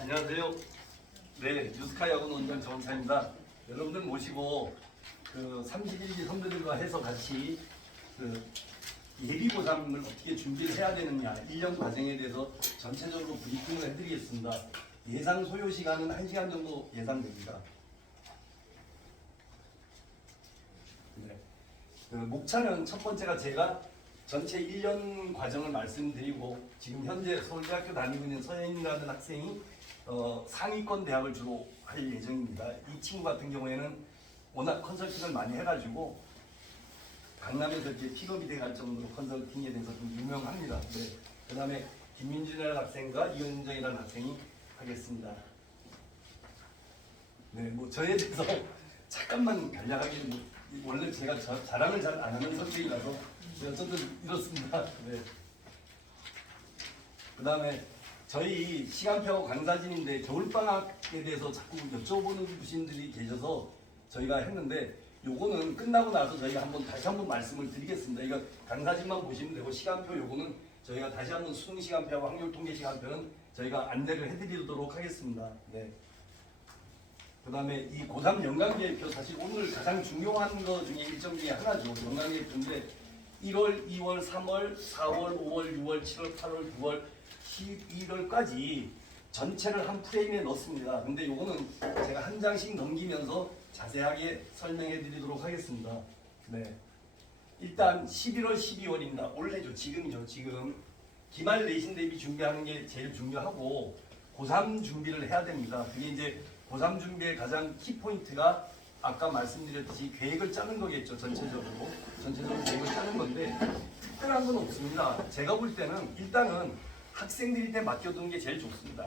안녕하세요. 네, 뉴스카야구 원장 정원찬입니다. 여러분들 모시고 그 31기 선배들과 해서 같이 그 예비고3을 어떻게 준비를 해야 되느냐 1년 과정에 대해서 전체적으로 브리핑을 해드리겠습니다. 예상 소요 시간은 1시간 정도 예상됩니다. 네. 그 목차는 첫 번째가 제가 전체 1년 과정을 말씀드리고 지금 현재 서울대학교 다니고 있는 서현이라는 학생이 상위권 대학을 주로 할 예정입니다. 이 친구 같은 경우에는 워낙 컨설팅을 많이 해가지고 강남에서 이렇게 픽업이 돼갈 정도로 컨설팅에 대해서 좀 유명합니다. 네. 그 다음에 김민준이라는 학생과 이현정이라는 학생이 하겠습니다. 네, 뭐 저에 대해서 잠깐만 간략하게 원래 제가 자랑을 잘 안 하는 성격이라서 어쨌든 이렇습니다. 네. 그 다음에 저희 시간표 강사진인데 겨울방학에 대해서 자꾸 여쭤보는 분들이 계셔서 저희가 했는데 요거는 끝나고 나서 저희가 다시 한번 말씀을 드리겠습니다. 이거 강사진만 보시면 되고 시간표 요거는 저희가 다시 한번 수능 시간표하고 확률 통계 시간표는 저희가 안내를 해드리도록 하겠습니다. 네. 그 다음에 이 고3 연간계획표 사실 오늘 가장 중요한 거 중에 일정 중에 하나죠. 연간계획표인데 1월, 2월, 3월, 4월, 5월, 6월, 7월, 8월, 9월, 11월까지 전체를 한 프레임에 넣습니다. 근데 요거는 제가 한 장씩 넘기면서 자세하게 설명해 드리도록 하겠습니다. 네. 일단 11월, 12월입니다. 올해죠. 지금이죠. 지금 기말 내신 대비 준비하는 게 제일 중요하고 고3 준비를 해야 됩니다. 그게 이제 고3 준비의 가장 키포인트가 아까 말씀드렸듯이 계획을 짜는 거겠죠. 전체적으로 계획을 짜는 건데 특별한 건 없습니다. 제가 볼 때는 일단은 학생들한테 맡겨두는 게 제일 좋습니다.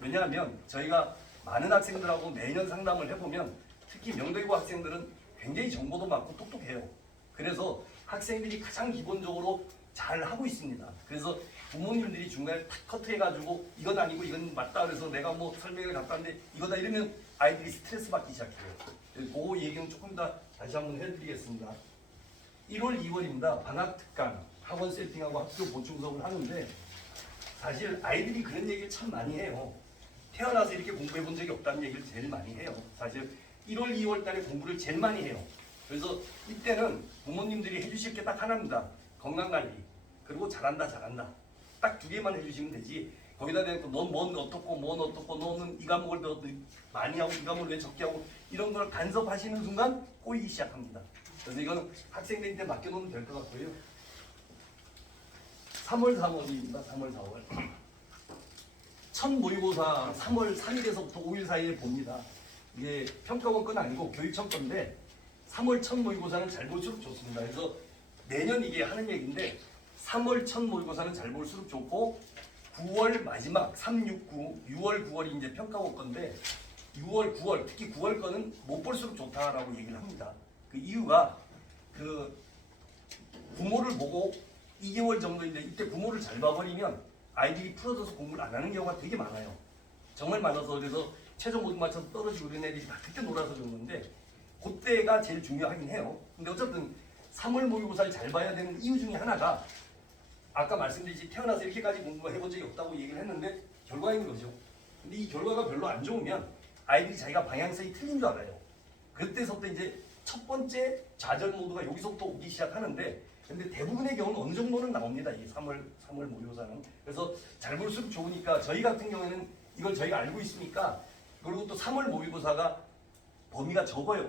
왜냐하면 저희가 많은 학생들하고 매년 상담을 해보면 특히 명대고 학생들은 굉장히 정보도 많고 똑똑해요. 그래서 학생들이 가장 기본적으로 잘 하고 있습니다. 그래서 부모님들이 중간에 탁 커트해가지고 이건 아니고 이건 맞다 그래서 내가 뭐 설명을 갖다 왔는데 이거다 이러면 아이들이 스트레스 받기 시작해요. 그 얘기는 조금 더 다시 한번 해드리겠습니다. 1월, 2월입니다. 방학특강, 학원 세팅하고 학교 보충 수업을 하는데 사실 아이들이 그런 얘기를 참 많이 해요. 태어나서 이렇게 공부해 본 적이 없다는 얘기를 제일 많이 해요. 사실 1월, 2월 달에 공부를 제일 많이 해요. 그래서 이때는 부모님들이 해주실 게 딱 하나입니다. 건강관리, 그리고 잘한다. 딱 두 개만 해주시면 되지. 거기다 대고 넌 어떻고 너는 이 과목을 더 많이 하고 이 과목을 왜 적게 하고 이런 걸 간섭하시는 순간 꼬이기 시작합니다. 그래서 이거는 학생들한테 맡겨놓으면 될 것 같고요. 3월, 4월입니다. 3월, 4월. 첫 모의고사 3월 3일에서부터 5일 사이에 봅니다. 이게 평가원 건 아니고 교육청 건데 3월 첫 모의고사는 잘 볼수록 좋습니다. 그래서 매년 이게 하는 얘기인데 3월 첫 모의고사는 잘 볼수록 좋고 9월 마지막 3, 6, 9, 6월, 9월이 이제 평가원 건데 6월, 9월 특히 9월 거는 못 볼수록 좋다라고 얘기를 합니다. 그 이유가 그 부모를 보고 2개월 정도인데 이때 부모를 잘 봐버리면 아이들이 풀어져서 공부를 안 하는 경우가 되게 많아요. 정말 많아서 그래서 최종 모두 맞춰서 떨어지고 이런 애들이 다 그때 놀아서 그런 건데 그때가 제일 중요하긴 해요. 근데 어쨌든 3월 모의고사를 잘 봐야 되는 이유 중에 하나가 아까 말씀드렸듯이 태어나서 이렇게까지 공부해본 적이 없다고 얘기를 했는데 결과인 거죠. 근데 이 결과가 별로 안 좋으면 아이들이 자기가 방향성이 틀린 줄 알아요. 그때서부터 이제 첫 번째 좌절 모드가 여기서부터 오기 시작하는데 근데 대부분의 경우는 어느 정도는 나옵니다. 이 3월 모의고사는. 그래서 잘 볼수록 좋으니까 저희 같은 경우에는 이걸 저희가 알고 있으니까 그리고 또 3월 모의고사가 범위가 적어요.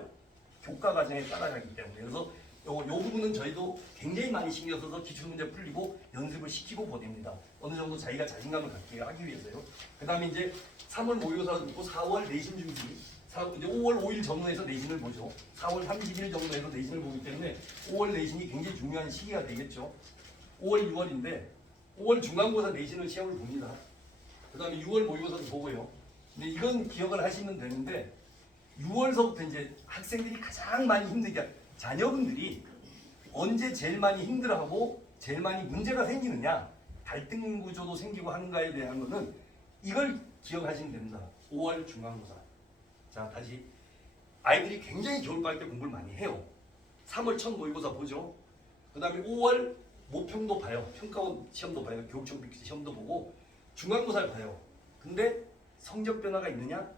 교과 과정에 따라가기 때문에. 그래서 요 부분은 저희도 굉장히 많이 신경 써서 기출문제 풀리고 연습을 시키고 보냅니다. 어느 정도 자기가 자신감을 갖게 하기 위해서요. 그 다음에 이제 3월 모의고사가 듣고 4월 내신 준비, 이제 5월 5일 정도에서 내신을 보죠. 4월 30일 정도에서 내신을 보기 때문에 5월 내신이 굉장히 중요한 시기가 되겠죠. 5월, 6월인데 5월 중간고사 내신을 시험을 봅니다. 그 다음에 6월 모의고사도 보고요. 근데 이건 기억을 하시면 되는데 6월서부터 이제 학생들이 가장 많이 힘들게 자녀분들이 언제 제일 많이 힘들어하고 제일 많이 문제가 생기느냐 갈등 구조도 생기고 하는가에 대한 거는 이걸 기억하시면 됩니다. 5월 중간고사. 자 다시 아이들이 굉장히 겨울방학 때 공부를 많이 해요. 3월 첫 모의고사 보죠. 그 다음에 5월 모평도 봐요. 평가원 시험도 봐요. 교육청 시험도 보고 중간고사를 봐요. 근데 성적 변화가 있느냐?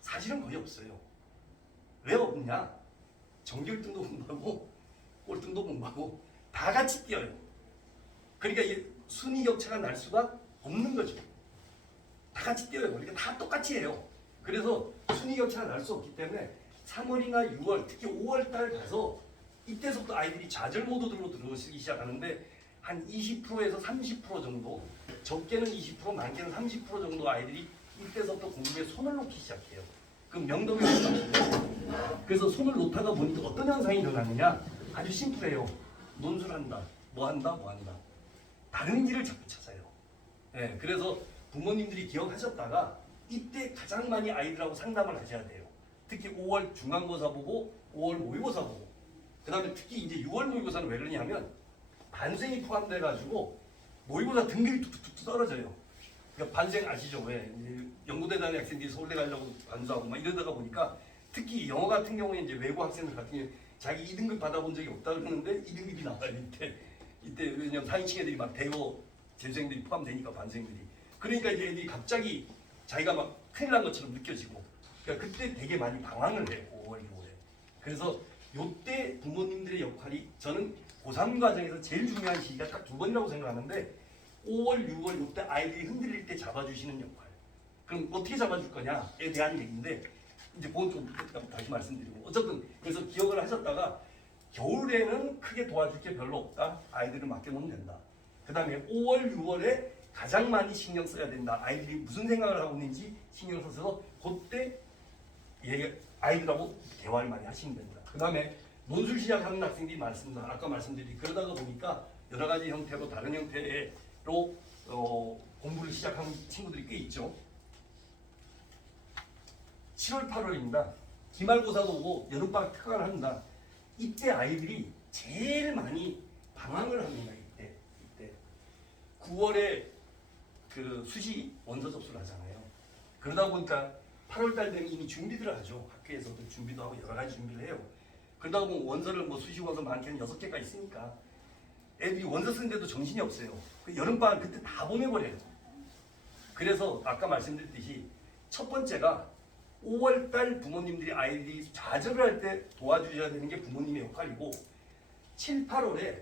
사실은 거의 없어요. 왜 없냐? 정기 1등도 공부하고 꼴등도 공부하고 다 같이 뛰어요. 그러니까 이 순위 격차가 날 수가 없는 거죠. 다 같이 뛰어요. 그러니까 다 똑같이 해요. 그래서 순위 격차가 날 수 없기 때문에 3월이나 6월, 특히 5월 달 가서 이때서부터 아이들이 좌절 모드로 들어오기 시작하는데 한 20%에서 30% 정도, 적게는 20%, 많게는 30% 정도 아이들이 이때서부터 공부에 손을 놓기 시작해요. 그 명동에 그래서 손을 놓다가 보니까 어떤 현상이 일어나느냐? 아주 심플해요. 논술한다, 뭐 한다. 다른 길을 자꾸 찾아요. 예, 그래서 부모님들이 기억하셨다가 이때 가장 많이 아이들하고 상담을 하셔야 돼요. 특히 5월 중간고사 보고 5월 모의고사 보고 그 다음에 특히 이제 6월 모의고사는 왜 그러냐면 반생이 포함돼 가지고 모의고사 등급이 뚝뚝뚝 떨어져요. 그러니까 반생 아시죠? 왜 연구대 다니는 학생들이 서울대 가려고 반수하고 막 이러다가 보니까 특히 영어 같은 경우에 이제 외국 학생들 같은 경우에 자기 2등급 받아본 적이 없다 그러는데 2등급이 나와요. 이때 왜냐면 사인칭 애들이 막 대거 재수생들이 포함되니까 반생들이 그러니까 이제 애들이 갑자기 자기가 막 큰일 난 것처럼 느껴지고 그러니까 그때 되게 많이 방황을 해요. 5월, 6월에. 그래서 요때 부모님들의 역할이 저는 고3 과정에서 제일 중요한 시기가 딱 2번이라고 생각하는데 5월, 6월 요때 아이들이 흔들릴 때 잡아주시는 역할. 그럼 어떻게 잡아줄 거냐에 대한 얘기인데 이제 그건 좀 다시 말씀드리고 어쨌든 그래서 기억을 하셨다가 겨울에는 크게 도와줄 게 별로 없다. 아이들을 맡겨놓으면 된다. 그 다음에 5월, 6월에 가장 많이 신경 써야 된다. 아이들이 무슨 생각을 하고 있는지 신경 써서 그때 아이들하고 대화를 많이 하시면 된다. 그 다음에 논술 시작하는 학생들이 많습니다. 아까 말씀드린 그러다가 보니까 여러 가지 형태로 다른 형태로 공부를 시작하는 친구들이 꽤 있죠. 7월, 8월입니다. 기말고사도 오고 여름방학 특강을 합니다. 이때 아이들이 제일 많이 방황을 합니다. 이때 9월에 그 수시 원서 접수를 하잖아요. 그러다 보니까 8월달 되면 이미 준비들을 하죠. 학교에서도 준비도 하고 여러 가지 준비를 해요. 그러다 보면 원서를 뭐 수시 원서 많게는 6개가 있으니까 애들이 원서 쓰는데도 정신이 없어요. 그 여름방학 그때 다 보내버려요. 그래서 아까 말씀드렸듯이 첫 번째가 5월달 부모님들이 아이들이 좌절을 할 때 도와주셔야 되는 게 부모님의 역할이고 7, 8월에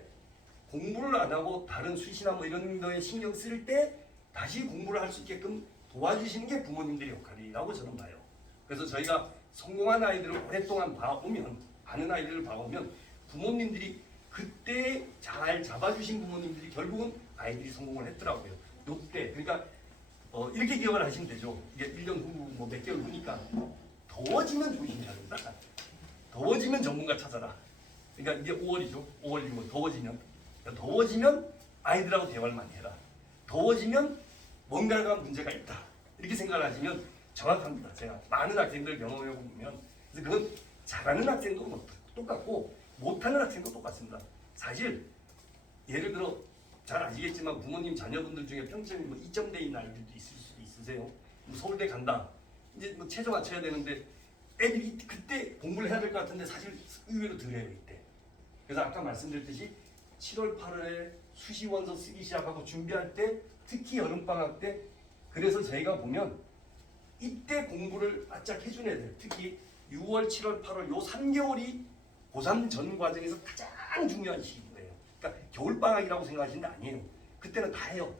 공부를 안 하고 다른 수시나 뭐 이런 거에 신경 쓸 때 다시 공부를 할 수 있게끔 도와주시는 게 부모님들의 역할이라고 저는 봐요. 그래서 저희가 성공한 아이들을 오랫동안 봐오면 아는 아이들을 봐오면 부모님들이 그때 잘 잡아주신 부모님들이 결국은 아이들이 성공을 했더라고요. 요때 그러니까 이렇게 기억을 하시면 되죠. 이게 1년 후 뭐 몇 개월 후니까 더워지면 조심해야 된다. 더워지면 전문가 찾아라. 그러니까 이게 5월이죠. 5월, 6월 더워지면 아이들하고 대화를 많이 해라. 더워지면 뭔가가 문제가 있다. 이렇게 생각을 하시면 정확합니다. 제가 많은 학생들 경험해 보면 그래서 그건 잘하는 학생도 똑같고 못하는 학생도 똑같습니다. 사실 예를 들어 잘 아시겠지만 부모님 자녀분들 중에 평점이 뭐 2점대 있는 아이들도 있을 수도 있으세요. 뭐 서울대 간다. 이제 뭐 최저 맞춰야 되는데 애들이 그때 공부를 해야 될 것 같은데 사실 의외로 덜해요 이때. 그래서 아까 말씀드렸듯이 7월, 8월에 수시 원서 쓰기 시작하고 준비할 때 특히 여름방학 때 그래서 저희가 보면 이때 공부를 바짝 해준 애들 특히 6월, 7월, 8월 요 3개월이 고3 전 과정에서 가장 중요한 시기예요. 그러니까 겨울방학이라고 생각하시는 게 아니에요. 그때는 다 해요.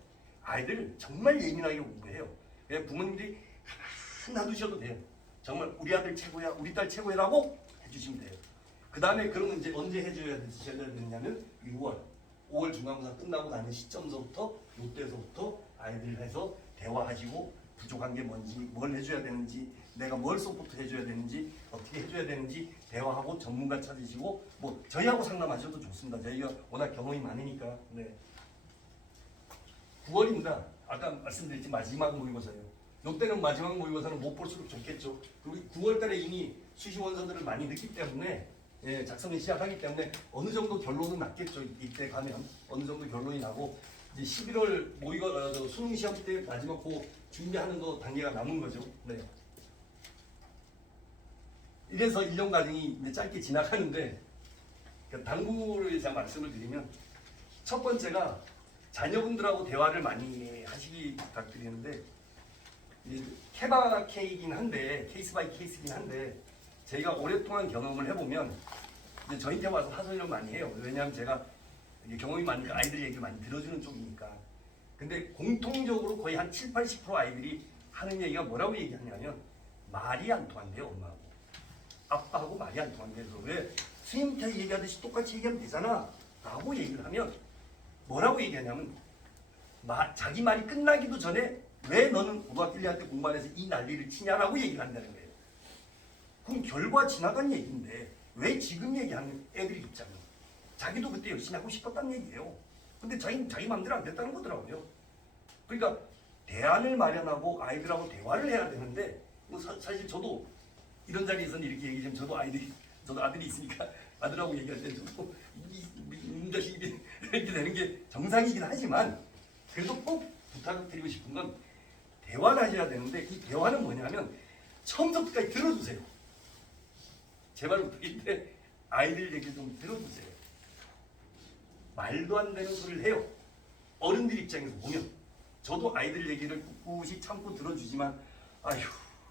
아이들 정말 예민하게 공부해요. 그냥 부모님들이 가만 놔두셔도 돼요. 정말 우리 아들 최고야, 우리 딸 최고야라고 해주시면 돼요. 그 다음에 그러면 이제 언제 해줘야 되느냐면 6월, 5월 중간고사 끝나고 나는 시점서부터 이때서부터 아이들 해서 대화하시고 부족한 게 뭔지, 뭘 해줘야 되는지, 내가 뭘 서포트 해줘야 되는지, 어떻게 해줘야 되는지 대화하고 전문가 찾으시고 뭐 저희하고 상담하셔도 좋습니다. 저희가 워낙 경험이 많으니까. 네. 9월입니다. 아까 말씀드렸지 마지막 모의고사예요. 이때는 마지막 모의고사는 못 볼수록 좋겠죠. 그리고 9월달에 이미 수시 원서들을 많이 넣기 때문에 작성을 시작하기 때문에 어느 정도 결론은 났겠죠. 이때 가면 어느 정도 결론이 나고 이제 11월 모의고사 수능 시험 때 마지막 고 준비하는 거 단계가 남은 거죠. 네. 이래서 1년 과정이 이제 짧게 지나가는데 당부를 제가 말씀을 드리면 첫 번째가 자녀분들하고 대화를 많이 하시기 부탁드리는데 케바케이긴 한데 케이스 바이 케이스긴 한데 저희가 오랫동안 경험을 해보면 이제 저희한테 와서 하소연을 많이 해요. 왜냐하면 제가 이제 경험이 많으니까 아이들 얘기를 많이 들어주는 쪽이니까. 근데 공통적으로 거의 한 70~80% 아이들이 하는 얘기가 뭐라고 얘기하냐면 말이 안 통한대요. 엄마하고 아빠하고 말이 안 통한대요. 그래서 왜 스님한테 얘기하듯이 똑같이 얘기하면 되잖아 라고 얘기를 하면 뭐라고 얘기하냐면 자기 말이 끝나기도 전에 왜 너는 고등학교 1학년 때 공부 안 해서 이 난리를 치냐라고 얘기를 한다는 거예요. 그럼 결과 지나간 얘기인데 왜 지금 얘기하는 애들이 있잖아요. 자기도 그때 열심히 하고 싶었다는 얘기예요. 근데 자기 마음대로 안 됐다는 거더라고요. 그러니까 대안을 마련하고 아이들하고 대화를 해야 되는데 사실 저도 이런 자리에서는 이렇게 얘기하면 저도 아들이 있으니까 아들하고 얘기할 때 저도 이 자식이 이렇게 되는 게 정상이긴 하지만 그래도 꼭 부탁드리고 싶은 건 대화를 하셔야 되는데 이 대화는 뭐냐면 처음부터 끝까지 들어주세요. 제발 부탁인데 아이들 얘기 좀 들어주세요. 말도 안 되는 소리를 해요. 어른들 입장에서 보면 저도 아이들 얘기를 꿋꿋이 참고 들어주지만 아휴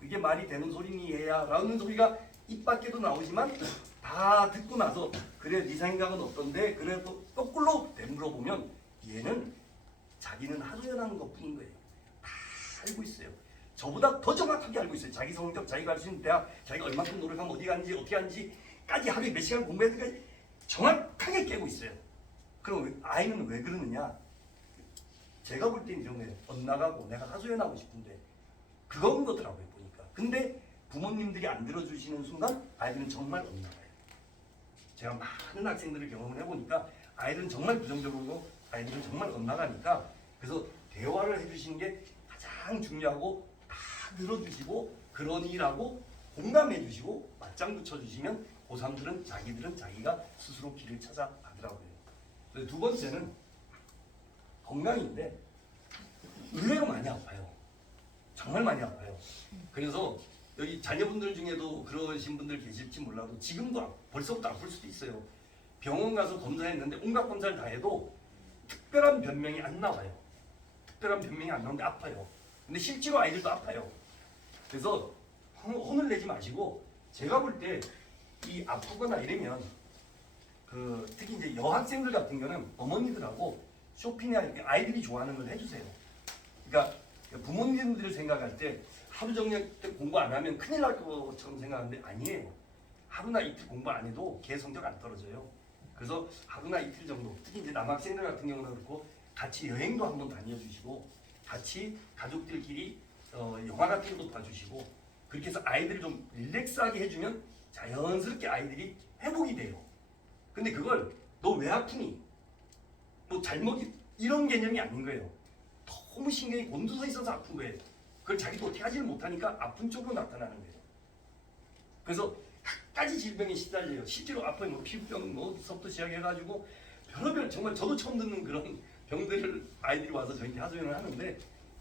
이게 말이 되는 소리니 얘야 라는 소리가 입 밖에도 나오지만 다 듣고 나서 그래 네 생각은 어떤데 그래도 거꾸로 되물어보면 얘는 자기는 하소연하는 것뿐인 거예요. 다 알고 있어요. 저보다 더 정확하게 알고 있어요. 자기 성적, 자기가 할 수 있는 대학, 자기가 얼마큼 노력하면 어디 갔는지 어떻게 하는지까지 하루에 몇 시간 공부해야 될까지 정확하게 깨고 있어요. 그럼 아이는 왜 그러느냐? 제가 볼 때는 이런 거예요. 엇나가고 내가 하소연하고 싶은데 그건 거더라고요 보니까. 근데 부모님들이 안 들어주시는 순간 아이들은 정말 엇나가요. 제가 많은 학생들을 경험을 해보니까 아이들은 정말 부정적으로 아이들은 정말 엇나가니까 그래서 대화를 해주시는 게 가장 중요하고 다 들어주시고 그러니라고 공감해 주시고 맞장 붙여주시면 고3들은 자기가 스스로 길을 찾아가더라고요. 두 번째는 건강인데 의외로 많이 아파요. 정말 많이 아파요. 그래서 여기 자녀분들 중에도 그러신 분들 계실지 몰라도 지금도 벌써부터 아플 수도 있어요. 병원 가서 검사했는데 온갖 검사를 다 해도 특별한 변명이 안 나와요. 특별한 변명이 안 나오는데 아파요. 근데 실제로 아이들도 아파요. 그래서 혼을 내지 마시고 제가 볼 때 이 아프거나 이러면 특히 이제 여학생들 같은 경우는 어머니들하고 쇼핑이나 이렇게 아이들이 좋아하는 걸 해주세요. 그러니까 부모님들을 생각할 때 하루 종일 공부 안 하면 큰일 날 것처럼 생각하는데 아니에요. 하루나 이틀 공부 안 해도 걔 성적 안 떨어져요. 그래서 하루나 이틀 정도, 특히 이제 남학생들 같은 경우는 그렇고 같이 여행도 한번 다녀주시고 같이 가족들끼리 영화 같은 것도 봐주시고 그렇게 해서 아이들을 좀 릴렉스하게 해주면 자연스럽게 아이들이 회복이 돼요. 근데 그걸 너 왜 아프니? 뭐 잘못 이런 개념이 아닌 거예요. 너무 신경이 곤두서 있어서 아픈 거예요. 그걸 자기도 어떻게 하지를 못하니까 아픈 쪽으로 나타나는 거예요. 그래서 갖가지 질병에 시달려요. 실제로 아파요. 뭐 피부병 뭐부터 시작해가지고 별의별 정말 저도 처음 듣는 그런 병들을 아이들이 와서 저희한테 하소연을 하는데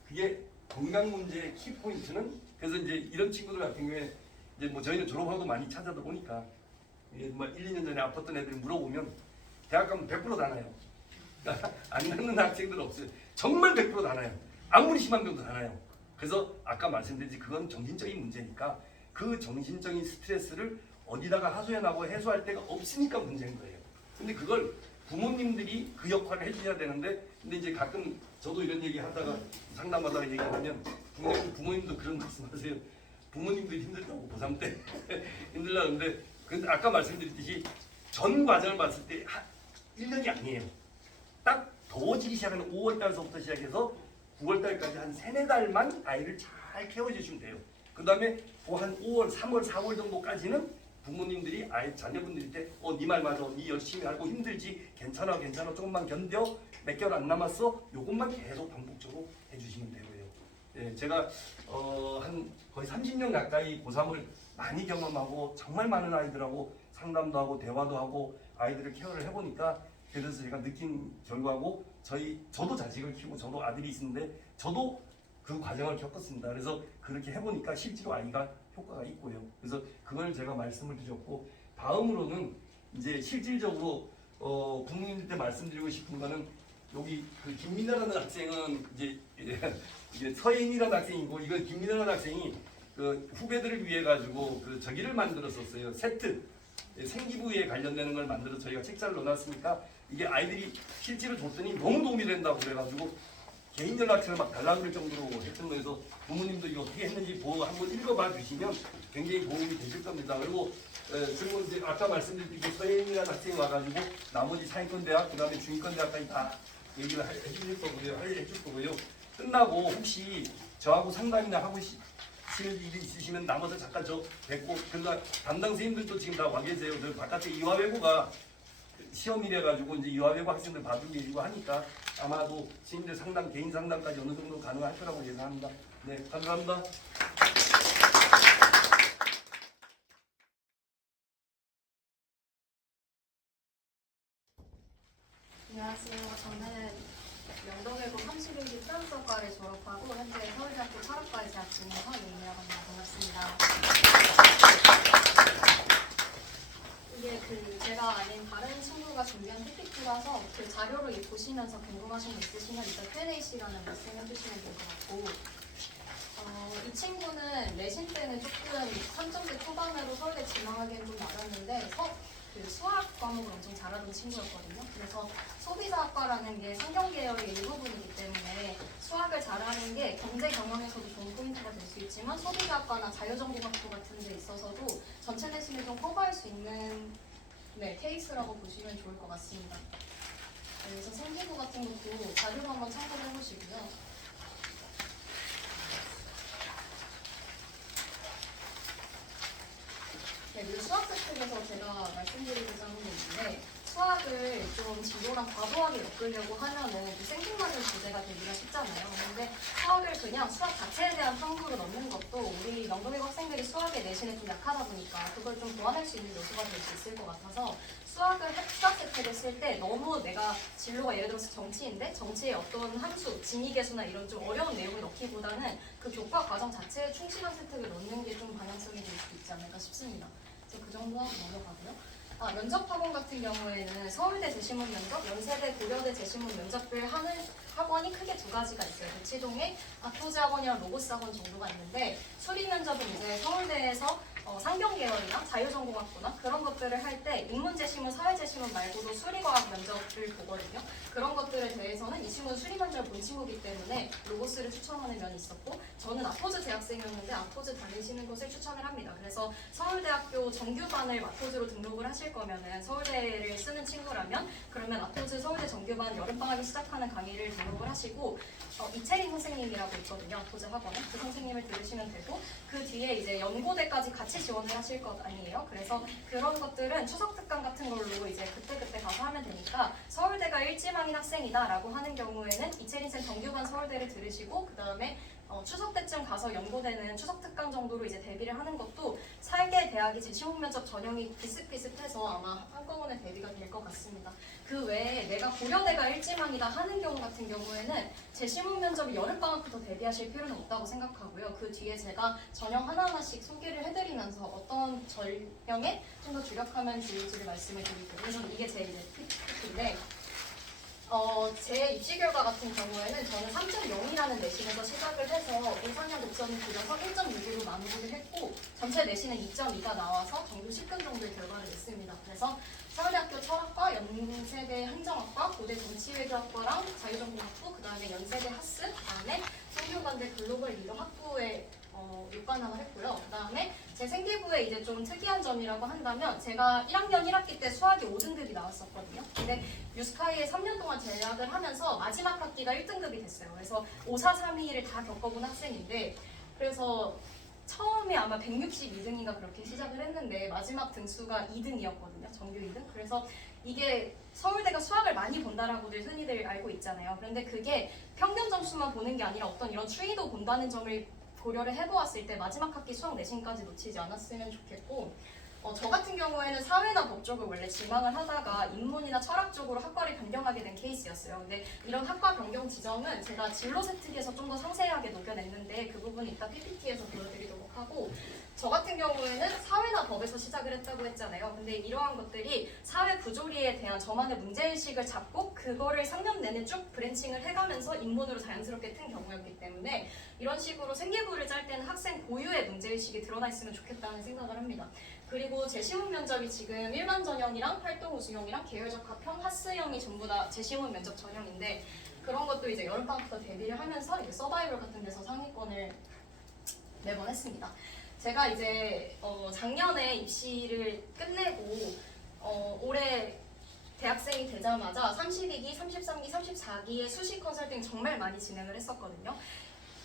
그게 건강 문제의 키포인트는 그래서 이제 이런 친구들 같은 경우에 이제 뭐 저희는 졸업하고 많이 찾아다 보니까 뭐 1~2년 전에 아팠던 애들이 물어보면 대학 가면 100%다 나요. 안 낫는 학생들 없어요. 정말 100%다 나요. 아무리 심한 병도 다 나요. 그래서 아까 말씀드렸지 그건 정신적인 문제니까 그 정신적인 스트레스를 어디다가 하소연하고 해소할 데가 없으니까 문제인 거예요. 근데 그걸 부모님들이 그 역할을 해주셔야 되는데 근데 이제 가끔 저도 이런 얘기 하다가 상담하다가 얘기하면 부모님도 그런 말씀하세요. 부모님들이 힘들다고 고3 때 힘들다는데 근데 아까 말씀드렸듯이 전 과정을 봤을 때 1년이 아니에요. 딱 더워지기 시작하는 5월달서부터 시작해서 9월달까지 한 3~4달만 아이를 잘 케어해주시면 돼요. 그 다음에 한 5월, 3월, 4월 정도까지는 부모님들이 아이 자녀분들한테 네 말 맞아, 네 열심히 하고 힘들지, 괜찮아, 조금만 견뎌, 몇 개월 안 남았어, 요것만 계속 반복적으로 해주시면 되고요. 예, 제가 한 거의 30년 가까이 고3을 많이 경험하고 정말 많은 아이들하고 상담도 하고 대화도 하고 아이들을 케어를 해보니까 그래서 제가 느낀 결과고 저도 자식을 키우고 저도 아들이 있는데 저도 그 과정을 겪었습니다. 그래서 그렇게 해보니까 실제로 아이가 효과가 있고요. 그래서 그걸 제가 말씀을 드렸고 다음으로는 이제 실질적으로 부모님들한테 말씀드리고 싶은 거는 여기 그 김민아라는 학생은 이게 서인이라는 학생이고, 이건 김민아라는 학생이 그 후배들을 위해 가지고 그 저기를 만들었었어요. 세트 생기부에 관련되는 걸 만들어 저희가 책자를 넣어놨으니까 이게 아이들이 실제로 줬더니 너무 도움이 된다고 그래가지고 개인 연락처를 막 달라고 할 정도로 했던 거여서 부모님도 이거 어떻게 했는지 보고 한번 읽어봐 주시면 굉장히 도움이 되실 겁니다. 그리고 이제 아까 말씀드린 서예인이라는 학생이 와가지고 나머지 상위권대학 그다음에 중위권대학까지 다 얘기를 해줄 거고요. 해줄 거고요. 끝나고 혹시 저하고 상담이나 하고 싶으실 일이 있으시면 남아서 잠깐 저 뵙고, 그러니까 담당 선생님들도 지금 다 와 계세요. 저 바깥에 이화외고가 시험이래 가지고 이제 이화외고 학생들 봐주고 계시고 하니까 아마도 선생님들 상담, 개인 상담까지 어느 정도 가능할 거라고 예상합니다. 네, 감사합니다. 안녕하세요. 저는 명동외고 31기 프랑스어과를 졸업하고 현재 서울대학교 철학과에 재학 중인 서예인이라고 합니다. 반갑습니다. 이게 제가 아닌 다른 친구가 준비한 PPT라서 그 자료를 보시면서 궁금하신 거 있으시면 이따 Q&A 시간에 말씀해 주시면 될 것 같고, 이 친구는 내신 때는 조금 3점대 초반으로 서울대 지망하기엔 좀 낮았는데 그 수학 과목을 엄청 잘하던 친구였거든요. 그래서 소비자학과라는 게 상경 계열의 일부분이기 때문에 수학을 잘하는 게 경제 경영에서도 좋은 포인트가 될 수 있지만 소비자학과나 자유전공학부 같은 데 있어서도 전체 내신을 좀 커버할 수 있는 케이스라고 보시면 좋을 것 같습니다. 그래서 생기부 같은 것도 자료로 한번 참고를 해보시고요. 그리고 수학 세트에서 제가 말씀드리고자 하는 게 있는데, 수학을 좀 진도랑 과도하게 엮으려고 하면은 생뚱맞은 주제가 되기가 쉽잖아요. 근데 수학을 그냥 수학 자체에 대한 탐구로 넣는 것도 우리 명동외고 학생들이 수학의 내신에 좀 약하다 보니까 그걸 좀 보완할 수 있는 요소가 될 수 있을 것 같아서 수학 세트를 쓸 때 너무 내가 진로가 예를 들어서 정치인데 정치의 어떤 함수, 진위계수나 이런 좀 어려운 내용을 넣기보다는 그 교과 과정 자체에 충실한 세트를 넣는 게 좀 방향성이 될 수 있지 않을까 싶습니다. 그래서 그 정도 하고 넘어가고요. 면접 학원 같은 경우에는 서울대 제시문 면접, 연세대, 고려대 제시문 면접을 하는 학원이 크게 두 가지가 있어요. 대치동에 아토즈 학원이랑 로고스 학원 정도가 있는데, 수리 면접은 이제 서울대에서 상경 계열이나 자유전공학부나 그런 것들을 할 때 인문 제시문, 사회 제시문 말고도 수리과학 면접을 보거든요. 그런 것들에 대해서는 이 친구는 수리 면접을 본 친구이기 때문에 로고스를 추천하는 면이 있었고, 저는 아토즈 재학생이었는데 아토즈 다니시는 것을 추천을 합니다. 그래서 서울대학교 정규반을 아토즈로 등록을 하실 거면은 서울대를 쓰는 친구라면 그러면 아토즈 서울대 정규반 여름방학이 시작하는 강의를 등록을 하시고, 이채린 선생님이라고 있거든요. 아토즈 학원에 그 선생님을 들으시면 되고, 그 뒤에 이제 연고대까지 같이 지원을 하실 것 아니에요. 그래서 그런 것들은 추석 특강 같은 걸로 이제 그때 가서 하면 되니까, 서울대가 일지망인 학생이다라고 하는 경우에는 이채린 쌤 정규반 서울대를 들으시고 그 다음에 추석 때쯤 가서 연고대는 추석 특강 정도로 이제 대비를 하는 것도 4개 대학이 제시문 면접 전형이 비슷비슷해서 아마 한꺼번에 대비가 될 것 같습니다. 그 외에 내가 고려대가 일지망이다 하는 경우 같은 경우에는 제시문 면접이 여름방학부터 대비하실 필요는 없다고 생각하고요. 그 뒤에 제가 전형 하나하나씩 소개를 해드리면서 어떤 전형에 좀 더 주력하면 좋을지를 말씀을 드릴게요. 그래서 이게 제 이제 PPT인데, 제 입시 결과 같은 경우에는 저는 3.0이라는 내신에서 시작을 해서 1학년 독점을 들여서 1.6으로 나누기를 했고, 전체 내신은 2.2가 나와서 정규 10등 정도의 결과를 냈습니다. 그래서 서울대학교 철학과, 연세대 행정학과, 고대 정치외교학과랑 자유전공학부, 그 다음에 연세대 하스, 그 다음에 성균관대 글로벌 리더 학부에 육관왕을 했고요. 그 다음에 제 생기부에 이제 좀 특이한 점이라고 한다면, 제가 1학년 1학기 때 수학이 5등급이 나왔었거든요. 근데 유스카이에 3년 동안 재학을 하면서 마지막 학기가 1등급이 됐어요. 그래서 5, 4, 3, 2를 다 겪어본 학생인데, 그래서 처음에 아마 162등인가 그렇게 시작을 했는데 마지막 등수가 2등이었거든요. 정규 2등. 그래서 이게 서울대가 수학을 많이 본다라고들 흔히들 알고 있잖아요. 그런데 그게 평균 점수만 보는 게 아니라 어떤 이런 추이도 본다는 점을 고려를 해보았을 때 마지막 학기 수학 내신까지 놓치지 않았으면 좋겠고, 저 같은 경우에는 사회나 법 쪽을 원래 지망을 하다가 인문이나 철학 쪽으로 학과를 변경하게 된 케이스였어요. 근데 이런 학과 변경 지점은 제가 진로 세특에서 좀 더 상세하게 녹여냈는데 그 부분은 이따 PPT에서 보여드리도록 하고, 저 같은 경우에는 사회나 법에서 시작을 했다고 했잖아요. 근데 이러한 것들이 사회 부조리에 대한 저만의 문제의식을 잡고 그거를 3년 내내 쭉 브랜칭을 해가면서 인문으로 자연스럽게 튼 경우였기 때문에 이런 식으로 생기부를 짤 때는 학생 고유의 문제의식이 드러나 있으면 좋겠다는 생각을 합니다. 그리고 제 시문 면접이 지금 일반 전형이랑 활동 우수형이랑 계열적 합형, 하스형이 전부 다 제 시문 면접 전형인데, 그런 것도 이제 여름방학부터 대비를 하면서 이제 서바이벌 같은 데서 상위권을 매번 했습니다. 제가 이제 작년에 입시를 끝내고 올해 대학생이 되자마자 32기, 33기, 34기의 수시 컨설팅 정말 많이 진행을 했었거든요.